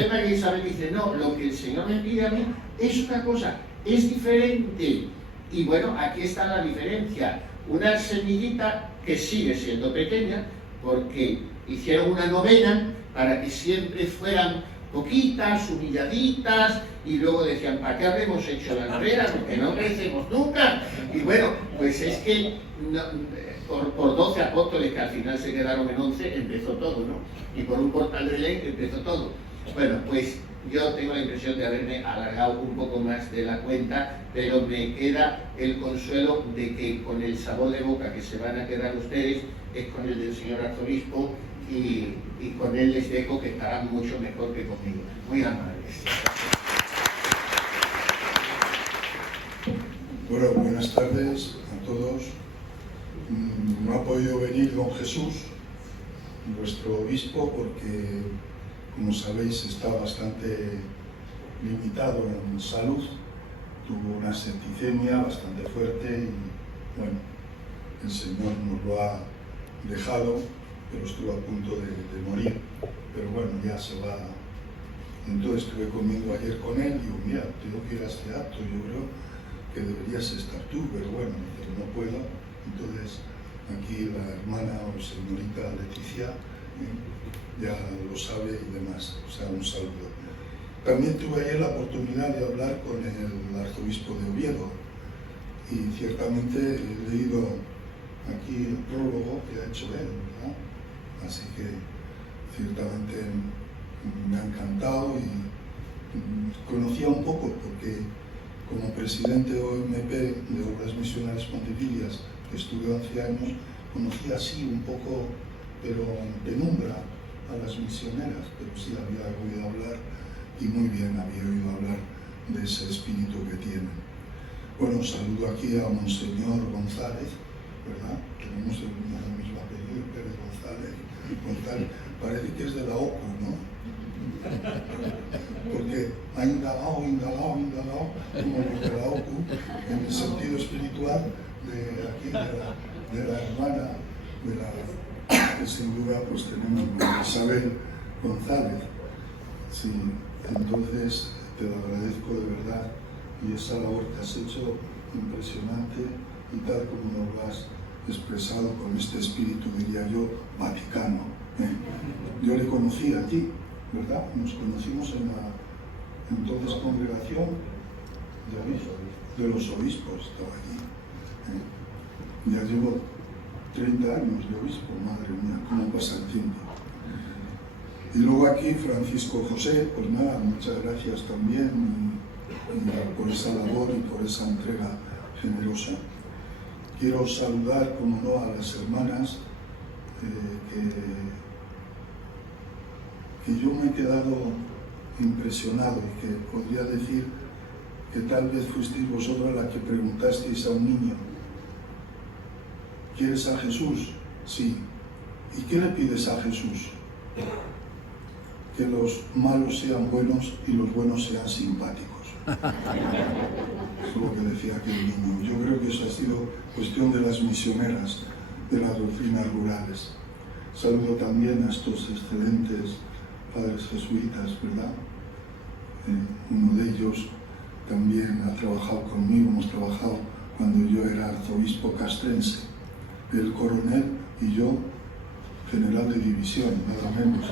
María Isabel dice, no, lo que el Señor me pide a mí es una cosa, es diferente. Y bueno, aquí está la diferencia. Una semillita que sigue siendo pequeña, porque hicieron una novena para que siempre fueran poquitas, humilladitas, y luego decían, ¿para qué habremos hecho la novena? Porque no crecemos nunca. Y bueno, pues es que no, por 12 apóstoles, que al final se quedaron en 11, empezó todo, ¿no? Y por un portal de ley empezó todo. Bueno, pues yo tengo la impresión de haberme alargado un poco más de la cuenta, pero me queda el consuelo de que con el sabor de boca que se van a quedar ustedes es con el del señor arzobispo, y con él les dejo, que estarán mucho mejor que conmigo. Muy amables. Bueno, buenas tardes a todos. No ha podido venir don Jesús, nuestro obispo, porque, como sabéis, está bastante limitado en salud. Tuvo una septicemia bastante fuerte y, bueno, el Señor nos lo ha dejado, pero estuvo a punto de morir. Pero bueno, ya se va. Entonces estuve comiendo ayer con él y digo, mira, tengo que ir a este acto, yo creo que deberías estar tú, pero bueno, pero no puedo. Entonces aquí la hermana o señorita Leticia ya lo sabe y demás, o sea, un saludo. También tuve ayer la oportunidad de hablar con el arzobispo de Oviedo y ciertamente he leído aquí el prólogo que ha hecho él, ¿verdad? Así que ciertamente me ha encantado y conocía un poco, porque como presidente de OMP, de Obras Misionales Pontificias, que estuve 11 años, conocía así un poco, pero en penumbra, a las misioneras, pero sí había oído hablar, y muy bien había oído hablar de ese espíritu que tienen. Bueno, saludo aquí a Monseñor González, ¿verdad? Tenemos el mismo apellido, Pérez González, parece que es de la OCU, ¿no? Porque ha indagado, como los de la OCU, en el sentido espiritual de aquí, de la hermana, que sin duda pues tenemos a Isabel González. Sí, entonces te lo agradezco de verdad, y esa labor que has hecho impresionante, y tal como nos lo has expresado con este espíritu, diría yo, vaticano. Yo le conocí allí, ¿verdad? Nos conocimos en la entonces congregación de los obispos, estaba allí. Ya llevo 30 años de obispo, madre mía, cómo pasa el tiempo. Y luego aquí Francisco José, pues nada, muchas gracias también y por esa labor y por esa entrega generosa. Quiero saludar, como no, a las hermanas que yo me he quedado impresionado y que podría decir que tal vez fuisteis vosotras la que preguntasteis a un niño: ¿quieres a Jesús? Sí. ¿Y qué le pides a Jesús? Que los malos sean buenos y los buenos sean simpáticos. Eso es lo que decía aquel niño. Yo creo que eso ha sido cuestión de las misioneras de las doctrinas rurales. Saludo también a estos excelentes padres jesuitas, ¿verdad? Uno de ellos también ha trabajado conmigo, hemos trabajado cuando yo era arzobispo castrense, el coronel y yo general de división, nada menos.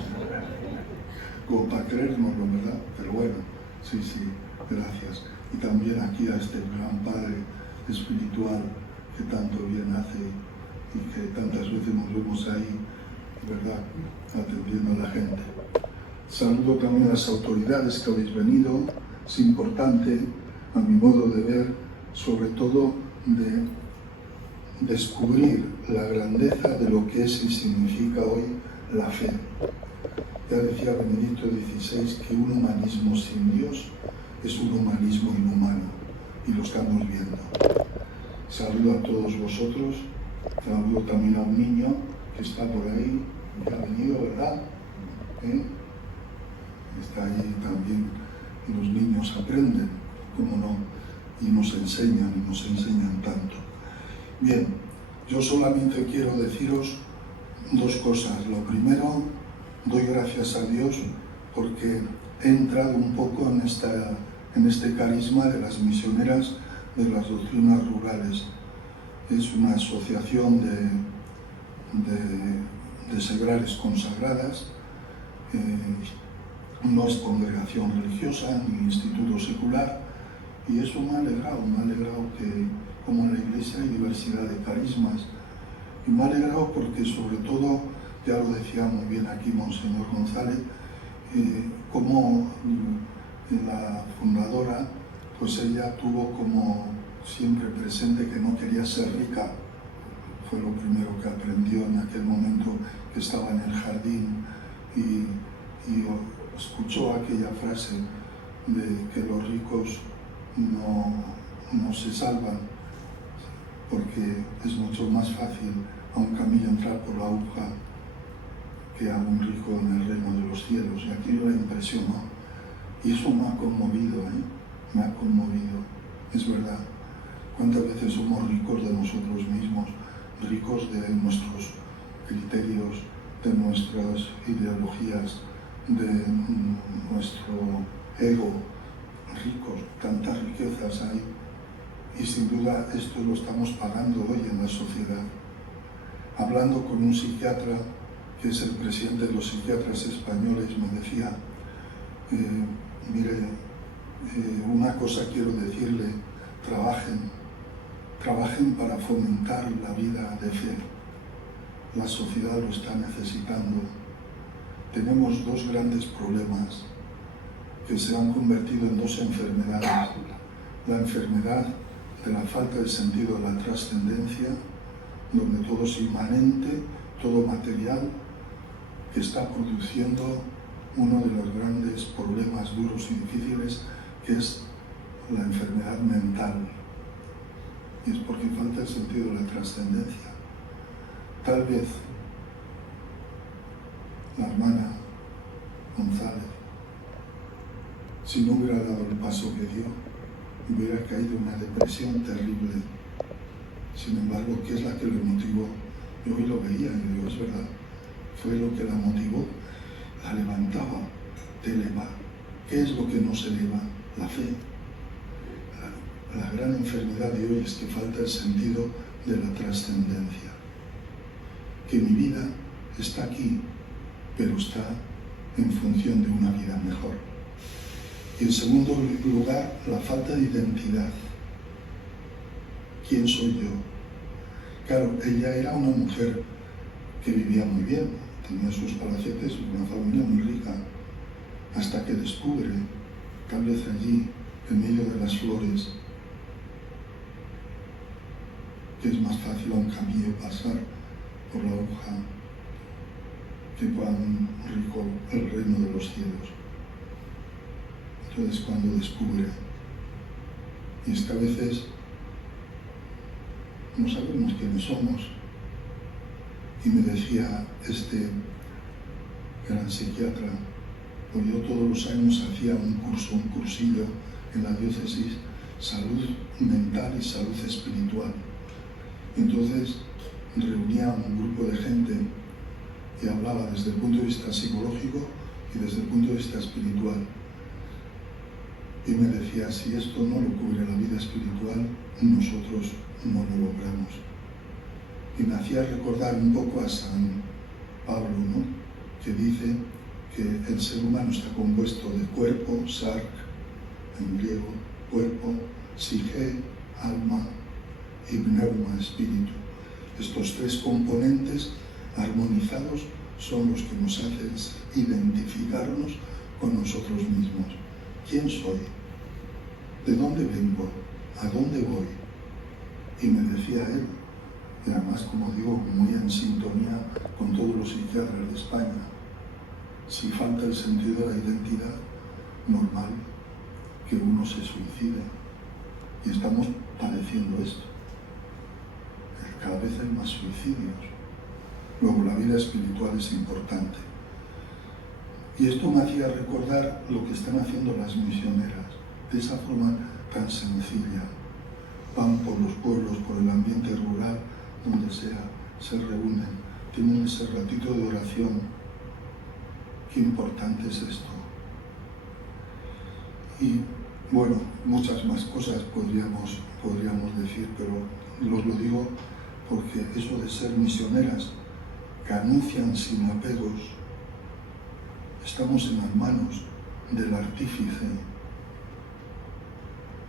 Como para creérnoslo, ¿verdad? Pero bueno, sí, gracias. Y también aquí a este gran padre espiritual que tanto bien hace y que tantas veces nos vemos ahí, ¿verdad? Atendiendo a la gente. Saludo también a las autoridades que habéis venido. Es importante, a mi modo de ver, sobre todo de descubrir la grandeza de lo que es y significa hoy la fe. Ya decía Benedicto XVI que un humanismo sin Dios es un humanismo inhumano, y lo estamos viendo. Saludo a todos vosotros, saludo también a un niño que está por ahí, que ha venido, ¿verdad? Está allí también, y los niños aprenden, cómo no, y nos enseñan tanto. Bien, yo solamente quiero deciros dos cosas. Lo primero, doy gracias a Dios porque he entrado un poco en este carisma de las misioneras de las doctrinas rurales. Es una asociación de seglares consagradas, no es congregación religiosa ni instituto secular, y eso me ha alegrado que como en la Iglesia hay diversidad de carismas, y me ha alegrado porque sobre todo, ya lo decía muy bien aquí Monseñor González, como la fundadora, pues ella tuvo como siempre presente que no quería ser rica. Fue lo primero que aprendió en aquel momento que estaba en el jardín y escuchó aquella frase de que los ricos no se salvan porque es mucho más fácil a un camello entrar por la aguja que a un rico en el reino de los cielos. Y aquí la impresionó. Y eso me ha conmovido, me ha conmovido. Es verdad. ¿Cuántas veces somos ricos de nosotros mismos? Ricos de nuestros criterios, de nuestras ideologías, de nuestro ego. Ricos, tantas riquezas hay. Y sin duda esto lo estamos pagando hoy en la sociedad. Hablando con un psiquiatra, que es el presidente de los psiquiatras españoles, me decía, mire, una cosa quiero decirle, trabajen para fomentar la vida de fe. La sociedad lo está necesitando. Tenemos dos grandes problemas que se han convertido en dos enfermedades. La enfermedad de la falta de sentido de la trascendencia, donde todo es inmanente, todo material, que está produciendo uno de los grandes problemas duros y difíciles, que es la enfermedad mental. Y es porque falta el sentido de la trascendencia. Tal vez la hermana González, si no hubiera dado el paso que dio, hubiera caído en una depresión terrible. Sin embargo, ¿qué es la que lo motivó? Yo hoy lo veía y digo, es verdad, fue lo que la motivó, la levantaba, te eleva. ¿Qué es lo que nos eleva? La fe. La gran enfermedad de hoy es que falta el sentido de la trascendencia. Que mi vida está aquí, pero está en función de una vida mejor. Y en segundo lugar, la falta de identidad. ¿Quién soy yo? Claro, ella era una mujer que vivía muy bien, tenía sus palacetes, una familia muy rica, hasta que descubre, tal vez allí, en medio de las flores, que es más fácil a un camello pasar por la hoja que para un rico el reino de los cielos. Entonces cuando descubre, y es que a veces no sabemos quiénes somos, y me decía este gran psiquiatra, pues yo todos los años hacía un cursillo en la diócesis, salud mental y salud espiritual. Entonces reunía a un grupo de gente y hablaba desde el punto de vista psicológico y desde el punto de vista espiritual. Y me decía, si esto no lo cubre la vida espiritual, nosotros no lo logramos. Y me hacía recordar un poco a San Pablo, ¿no?, que dice que el ser humano está compuesto de cuerpo, sark, en griego, cuerpo, psique, alma y pneuma, espíritu. Estos tres componentes armonizados son los que nos hacen identificarnos con nosotros mismos. ¿Quién soy? ¿De dónde vengo? ¿A dónde voy? Y me decía él, y además, como digo, muy en sintonía con todos los psiquiatras de España, si falta el sentido de la identidad, normal que uno se suicide. Y estamos padeciendo esto. Cada vez hay más suicidios. Luego, la vida espiritual es importante. Y esto me hacía recordar lo que están haciendo las misioneras, de esa forma tan sencilla. Van por los pueblos, por el ambiente rural, donde sea, se reúnen, tienen ese ratito de oración. Qué importante es esto. Y bueno, muchas más cosas podríamos decir, pero os lo digo porque eso de ser misioneras que anuncian sin apegos, estamos en las manos del artífice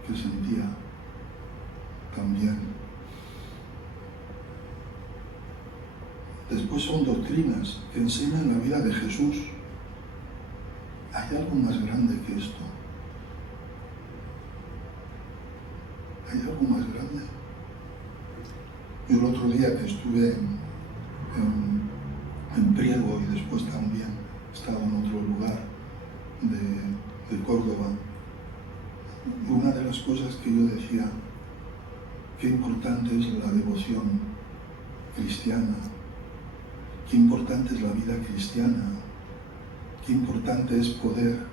que sentía también. Después son doctrinas que enseñan la vida de Jesús. ¿Hay algo más grande que esto? ¿Hay algo más grande? Yo el otro día que estuve en Priego y después también estaba en otro lugar de Córdoba, una de las cosas que yo decía, qué importante es la devoción cristiana, qué importante es la vida cristiana, qué importante es poder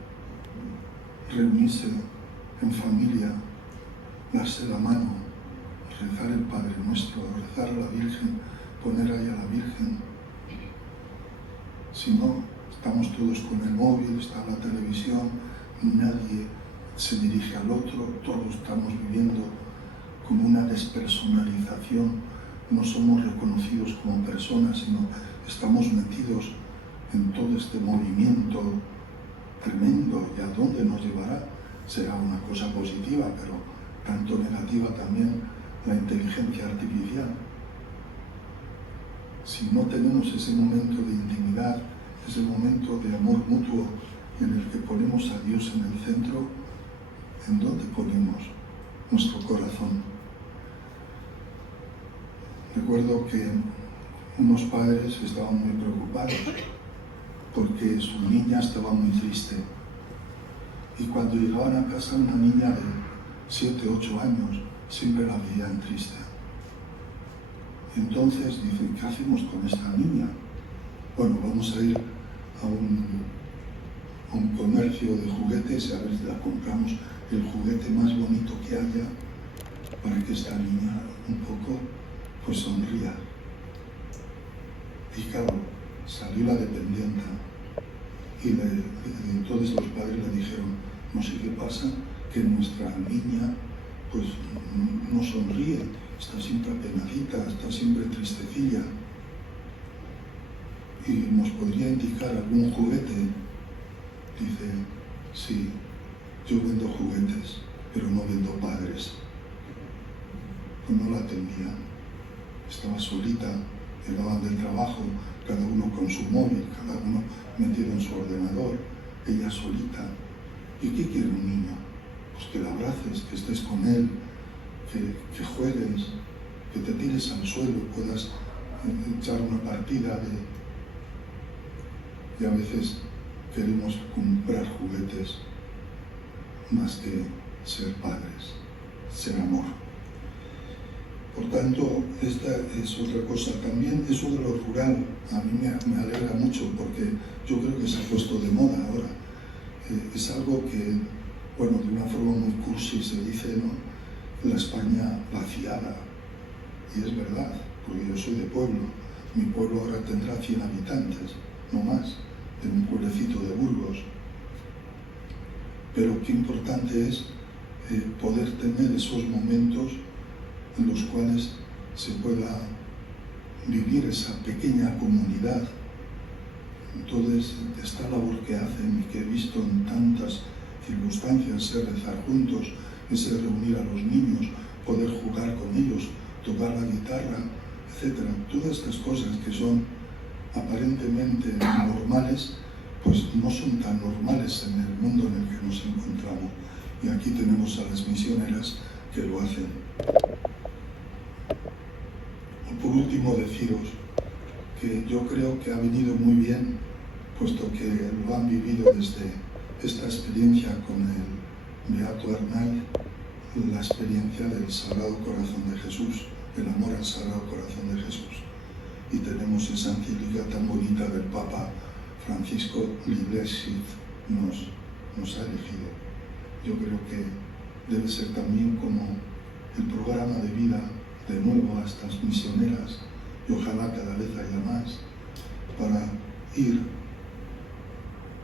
reunirse en familia, darse la mano, rezar el Padre Nuestro, rezar a la Virgen, poner ahí a la Virgen. Si no, estamos todos con el móvil, está la televisión, nadie se dirige al otro, todos estamos viviendo como una despersonalización, no somos reconocidos como personas, sino estamos metidos en todo este movimiento tremendo. ¿Y a dónde nos llevará? Será una cosa positiva, pero tanto negativa también la inteligencia artificial. Si no tenemos ese momento de intimidad, ese momento de amor mutuo en el que ponemos a Dios en el centro, ¿en dónde ponemos nuestro corazón? Recuerdo que unos padres estaban muy preocupados porque su niña estaba muy triste. Y cuando llegaban a casa, una niña de 7, 8 años, siempre la veían triste. Entonces dicen, ¿qué hacemos con esta niña? Bueno, vamos a ir a un comercio de juguetes y a ver si la compramos el juguete más bonito que haya para que esta niña un poco pues sonría. Y claro, salió la dependienta y entonces los padres le dijeron, no sé qué pasa, que nuestra niña pues no sonríe, está siempre apenadita, está siempre tristecilla. ¿Y nos podría indicar algún juguete? Dice, sí, yo vendo juguetes, pero no vendo padres. Pues no la atendían, estaba solita, llegaban del trabajo, cada uno con su móvil, cada uno metido en su ordenador, ella solita. ¿Y qué quiere un niño? Pues que la abraces, que estés con él, que juegues. que te tires al suelo y puedas echar una partida y a veces queremos comprar juguetes más que ser padres, ser amor. Por tanto, esta es otra cosa. También eso de lo rural a mí me alegra mucho, porque yo creo que se ha puesto de moda ahora. Es algo que, bueno, de una forma muy cursi se dice, ¿no?, la España vaciada. Y es verdad, porque yo soy de pueblo. Mi pueblo ahora tendrá 100 habitantes, no más, de mi pueblecito de Burgos. Pero qué importante es poder tener esos momentos en los cuales se pueda vivir esa pequeña comunidad. Entonces, esta labor que hacen y que he visto en tantas circunstancias, ser rezar juntos, ese reunir a los niños, poder jugar con ellos, tocar la guitarra, etc. Todas estas cosas que son aparentemente normales, pues no son tan normales en el mundo en el que nos encontramos. Y aquí tenemos a las misioneras que lo hacen. Por último, deciros que yo creo que ha venido muy bien, puesto que lo han vivido desde esta experiencia con el Beato Arnaiz, la experiencia del Sagrado Corazón de Jesús, el amor al Sagrado Corazón de Jesús. Y tenemos esa encíclica tan bonita del Papa Francisco, Liblecit, nos ha elegido. Yo creo que debe ser también como el programa de vida de nuevo a estas misioneras, y ojalá cada vez haya más, para ir.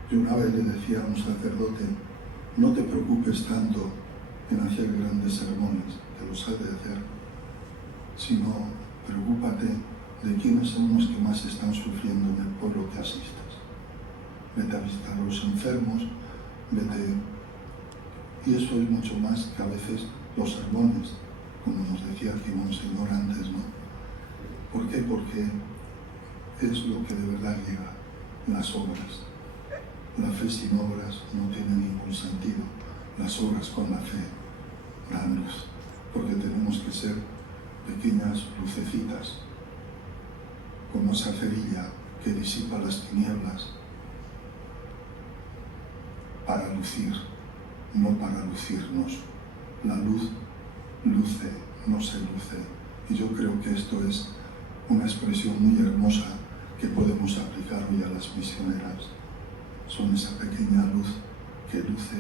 Yo una vez le decía a un sacerdote, no te preocupes tanto en hacer grandes sermones, que los has de hacer, sino preocúpate de quiénes son los que más están sufriendo en el pueblo que asistas. Vete a visitar a los enfermos, vete. Y eso es mucho más que a veces los sermones, como nos decía aquí Monseñor antes, ¿no? ¿Por qué? Porque es lo que de verdad llega, las obras. La fe sin obras no tiene ningún sentido. Las obras con la fe dan luz, porque tenemos que ser pequeñas lucecitas, como esa cerilla que disipa las tinieblas para lucir, no para lucirnos. La luz luce, no se luce. Y yo creo que esto es una expresión muy hermosa que podemos aplicar hoy a las misioneras. Son esa pequeña luz que luce,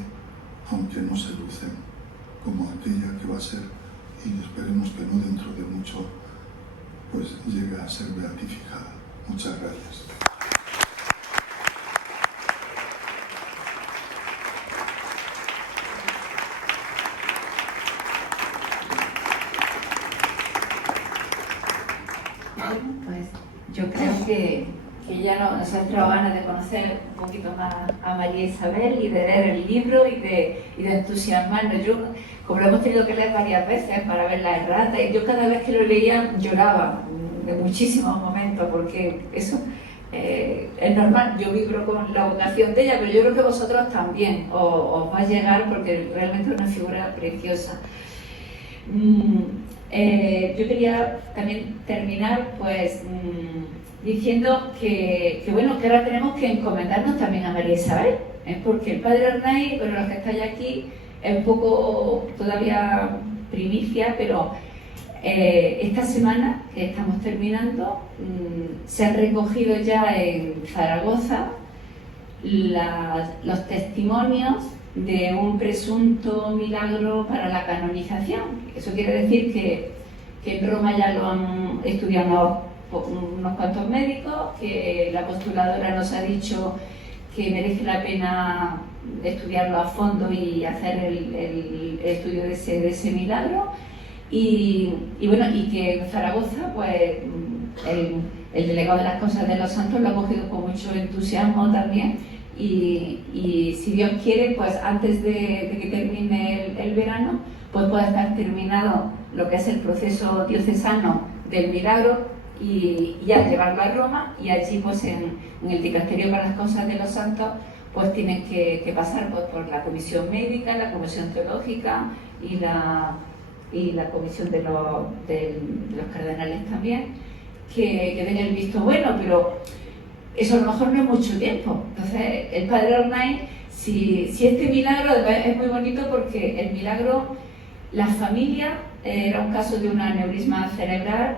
aunque no se lucen, como aquella que va a ser, y esperemos que no dentro de mucho, pues llegue a ser beatificada. Muchas gracias. Pues yo creo que ya nos ha entrado ganas de conocer un poquito más a María Isabel y de leer el libro y de entusiasmarnos. Yo, como lo hemos tenido que leer varias veces para ver la errata, y yo cada vez que lo leía lloraba de muchísimos momentos, porque eso es normal. Yo vibro con la vocación de ella, pero yo creo que vosotros también os va a llegar, porque realmente es una figura preciosa. Yo quería también terminar pues diciendo que bueno, que ahora tenemos que encomendarnos también a María Isabel, porque el padre Arnaiz, bueno, los que estáis aquí, es un poco todavía primicia, pero esta semana que estamos terminando se han recogido ya en Zaragoza los testimonios de un presunto milagro para la canonización. Eso quiere decir que en Roma ya lo han estudiado unos cuantos médicos, que la postuladora nos ha dicho que merece la pena estudiarlo a fondo y hacer el estudio de ese milagro. Y bueno, y que en Zaragoza, pues el delegado de las Cosas de los Santos lo ha cogido con mucho entusiasmo también. Y si Dios quiere, pues antes de que termine el verano, pues pueda estar terminado lo que es el proceso diocesano del milagro y ya llevarlo a Roma, y allí pues en el Dicasterio para las Cosas de los Santos pues tienen que pasar pues, por la comisión médica, la comisión teológica y y la comisión de los cardenales también, que den el visto bueno, pero eso a lo mejor no es mucho tiempo. Entonces, el padre Arnaiz, si este milagro es muy bonito porque el milagro, la familia, era un caso de un aneurisma cerebral,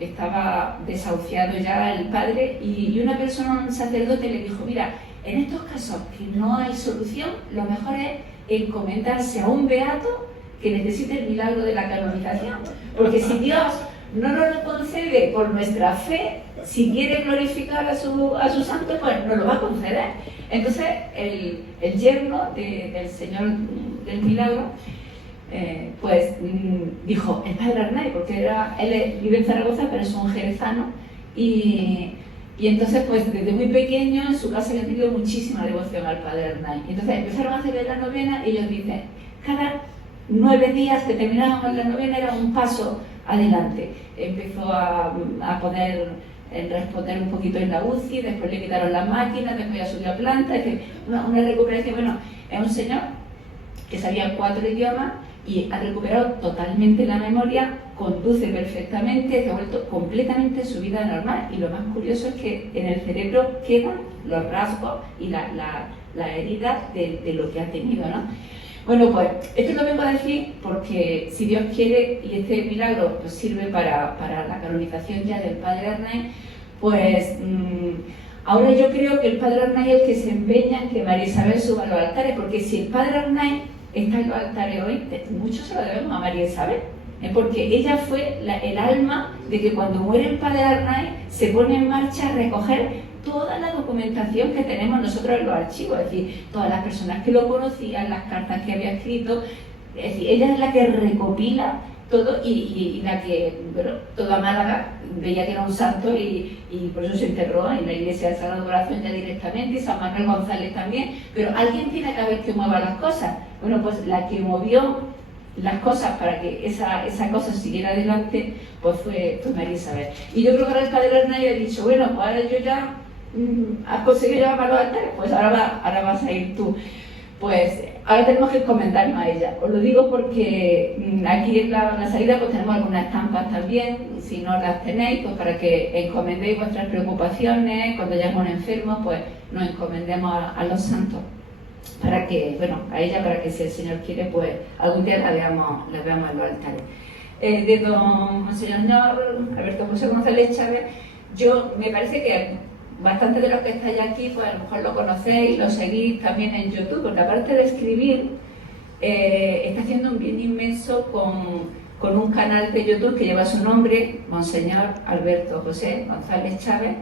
estaba desahuciado ya el padre y una persona, un sacerdote, le dijo: mira, en estos casos que no hay solución, lo mejor es encomendarse a un beato que necesite el milagro de la canonización, porque si Dios no nos lo concede por nuestra fe, si quiere glorificar a su santo, pues nos lo va a conceder. Entonces el yerno del Señor del Milagro pues dijo: el padre Arnaiz, porque él vive en Zaragoza pero es un jerezano, y entonces pues desde muy pequeño en su casa le han tenido muchísima devoción al padre Arnaiz. Y entonces empezaron a hacer la novena y ellos dicen: cada 9 días que terminábamos la novena era un paso adelante. Empezó a poder responder un poquito en la UCI, después le quitaron las máquinas, después ya subió a planta, una recuperación. Bueno, es un señor que sabía 4 idiomas y ha recuperado totalmente la memoria, conduce perfectamente, se ha vuelto completamente su vida normal, y lo más curioso es que en el cerebro quedan los rasgos y la herida de lo que ha tenido, ¿no? Bueno, pues esto lo vengo a decir porque, si Dios quiere, y este milagro pues sirve para la canonización ya del padre Arnaiz, pues ahora yo creo que el padre Arnaiz es el que se empeña en que María Isabel suba a los altares, porque si el padre Arnaiz está en los altares hoy, mucho se lo debemos a María Isabel, porque ella fue el alma de que cuando muere el padre Arnaiz se pone en marcha a recoger toda la documentación que tenemos nosotros en los archivos, es decir, todas las personas que lo conocían, las cartas que había escrito. Es decir, ella es la que recopila todo y la que, bueno, toda Málaga veía que era un santo y por eso se enterró en la iglesia del Sagrado Corazón ya directamente, y San Manuel González también, pero alguien tiene que haber que mueva las cosas. Bueno, pues la que movió las cosas para que esa cosa siguiera adelante, pues fue María Isabel. Y yo creo que ahora el padre Arnaiz ha dicho: bueno, pues ahora yo ya has conseguido llevarme a los altares, pues ahora vas a ir tú. Pues ahora tenemos que encomendarnos a ella. Os lo digo porque aquí en la salida pues tenemos algunas estampas también, si no las tenéis, pues para que encomendéis vuestras preocupaciones. Cuando hayamos enfermos, pues nos encomendemos a los santos, para que, bueno, a ella, para que, si el Señor quiere, pues algún día la veamos en los altares. De don Monseñor Alberto José González Chávez, me parece que bastante de los que estáis aquí, pues a lo mejor lo conocéis, lo seguís también en YouTube, porque aparte de escribir, está haciendo un bien inmenso con un canal de YouTube que lleva su nombre, Monseñor Alberto José González Chávez,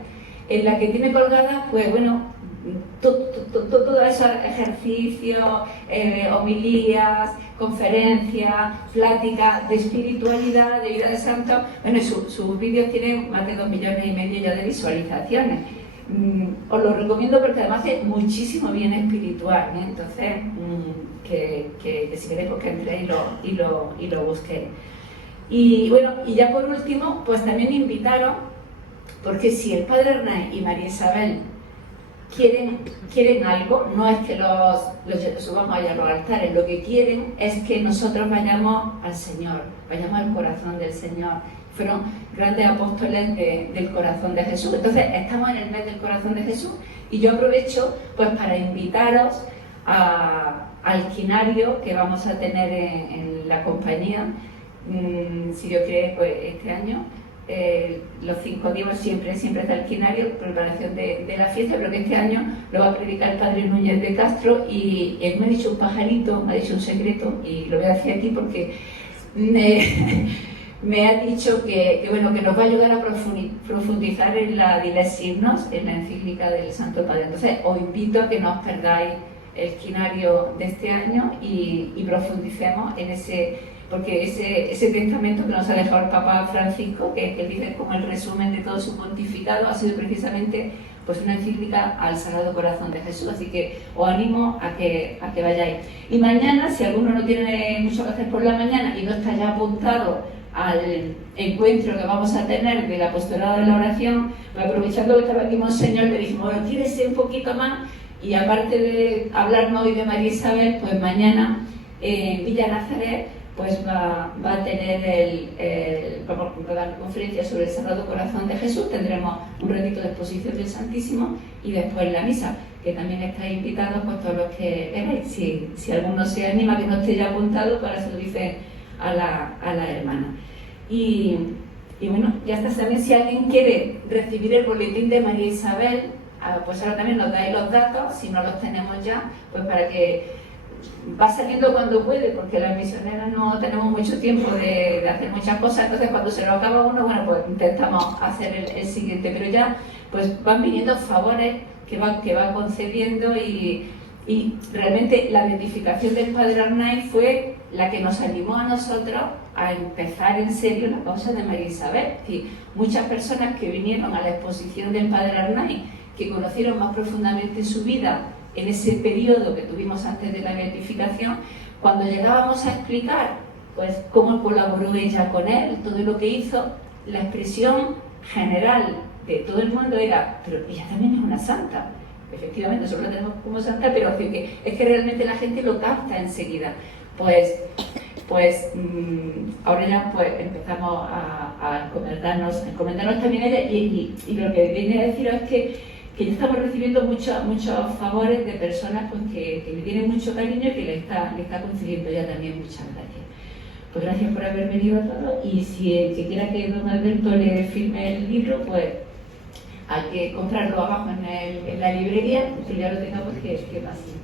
en la que tiene colgadas, pues bueno, todos esos ejercicios, homilías, conferencias, pláticas de espiritualidad, de vida de santos. Bueno, sus vídeos tienen más de 2,5 millones ya de visualizaciones. Os lo recomiendo porque además hace muchísimo bien espiritual, ¿eh? Entonces, que si queréis, pues que entréis y lo busquéis. Y bueno, y ya por último, pues también invitaros, porque si el padre Arnaiz y María Isabel quieren algo, no es que los subamos allá a los altares, lo que quieren es que nosotros vayamos al Señor, vayamos al corazón del Señor. Fueron grandes apóstoles del corazón de Jesús. Entonces estamos en el mes del corazón de Jesús, y yo aprovecho pues para invitaros al quinario que vamos a tener en la compañía, si Dios quiere, pues este año. Los 5 días siempre está el quinario, preparación de la fiesta, pero que este año lo va a predicar el padre Núñez de Castro, y él me ha dicho un pajarito, me ha dicho un secreto, y lo voy a decir aquí porque me ha dicho que nos va a ayudar a profundizar en la Diles Signos, en la encíclica del Santo Padre. Entonces os invito a que no os perdáis el quinario de este año y profundicemos en porque ese testamento que nos ha dejado el Papa Francisco, que dice como el resumen de todo su pontificado, ha sido precisamente pues una encíclica al Sagrado Corazón de Jesús. Así que os animo a que vayáis. Y mañana, si alguno no tiene mucho que hacer por la mañana y no está ya apuntado al encuentro que vamos a tener del apostolado de la oración, pues aprovechando que estaba aquí Monseñor, le dijimos: bueno, quírese un poquito más, y aparte de hablarnos hoy de María Isabel, pues mañana en Villa Nazaret pues va a tener vamos a dar conferencia sobre el Sagrado Corazón de Jesús, tendremos un ratito de exposición del Santísimo y después la misa, que también estáis invitados pues todos los que queráis. Si alguno se anima, que no esté ya apuntado, para se lo dice a la hermana. Y bueno, ya está. También si alguien quiere recibir el boletín de María Isabel, pues ahora también nos dais los datos, si no los tenemos ya, pues para que va saliendo cuando puede, porque las misioneras no tenemos mucho tiempo de hacer muchas cosas, entonces cuando se nos acaba uno, bueno, pues intentamos hacer el siguiente, pero ya pues van viniendo favores que va concediendo y realmente la beatificación del Padre Arnaiz fue la que nos animó a nosotros a empezar en serio la causa de María Isabel. Es decir, muchas personas que vinieron a la exposición del Padre Arnaiz, que conocieron más profundamente su vida en ese periodo que tuvimos antes de la beatificación, cuando llegábamos a explicar pues cómo colaboró ella con él, todo lo que hizo, la expresión general de todo el mundo era: pero ella también es una santa. Efectivamente, nosotros la tenemos como santa, pero es que realmente la gente lo capta enseguida. Pues ahora ya pues empezamos a encomendarnos también a ella, y lo que viene a deciros es que ya estamos recibiendo muchos favores de personas pues, que le tienen mucho cariño y que le está concediendo ya también muchas gracias. Pues gracias por haber venido a todos, y si el que quiera que don Alberto le firme el libro, pues hay que comprarlo abajo en la librería, que ya lo tenga, pues que pase.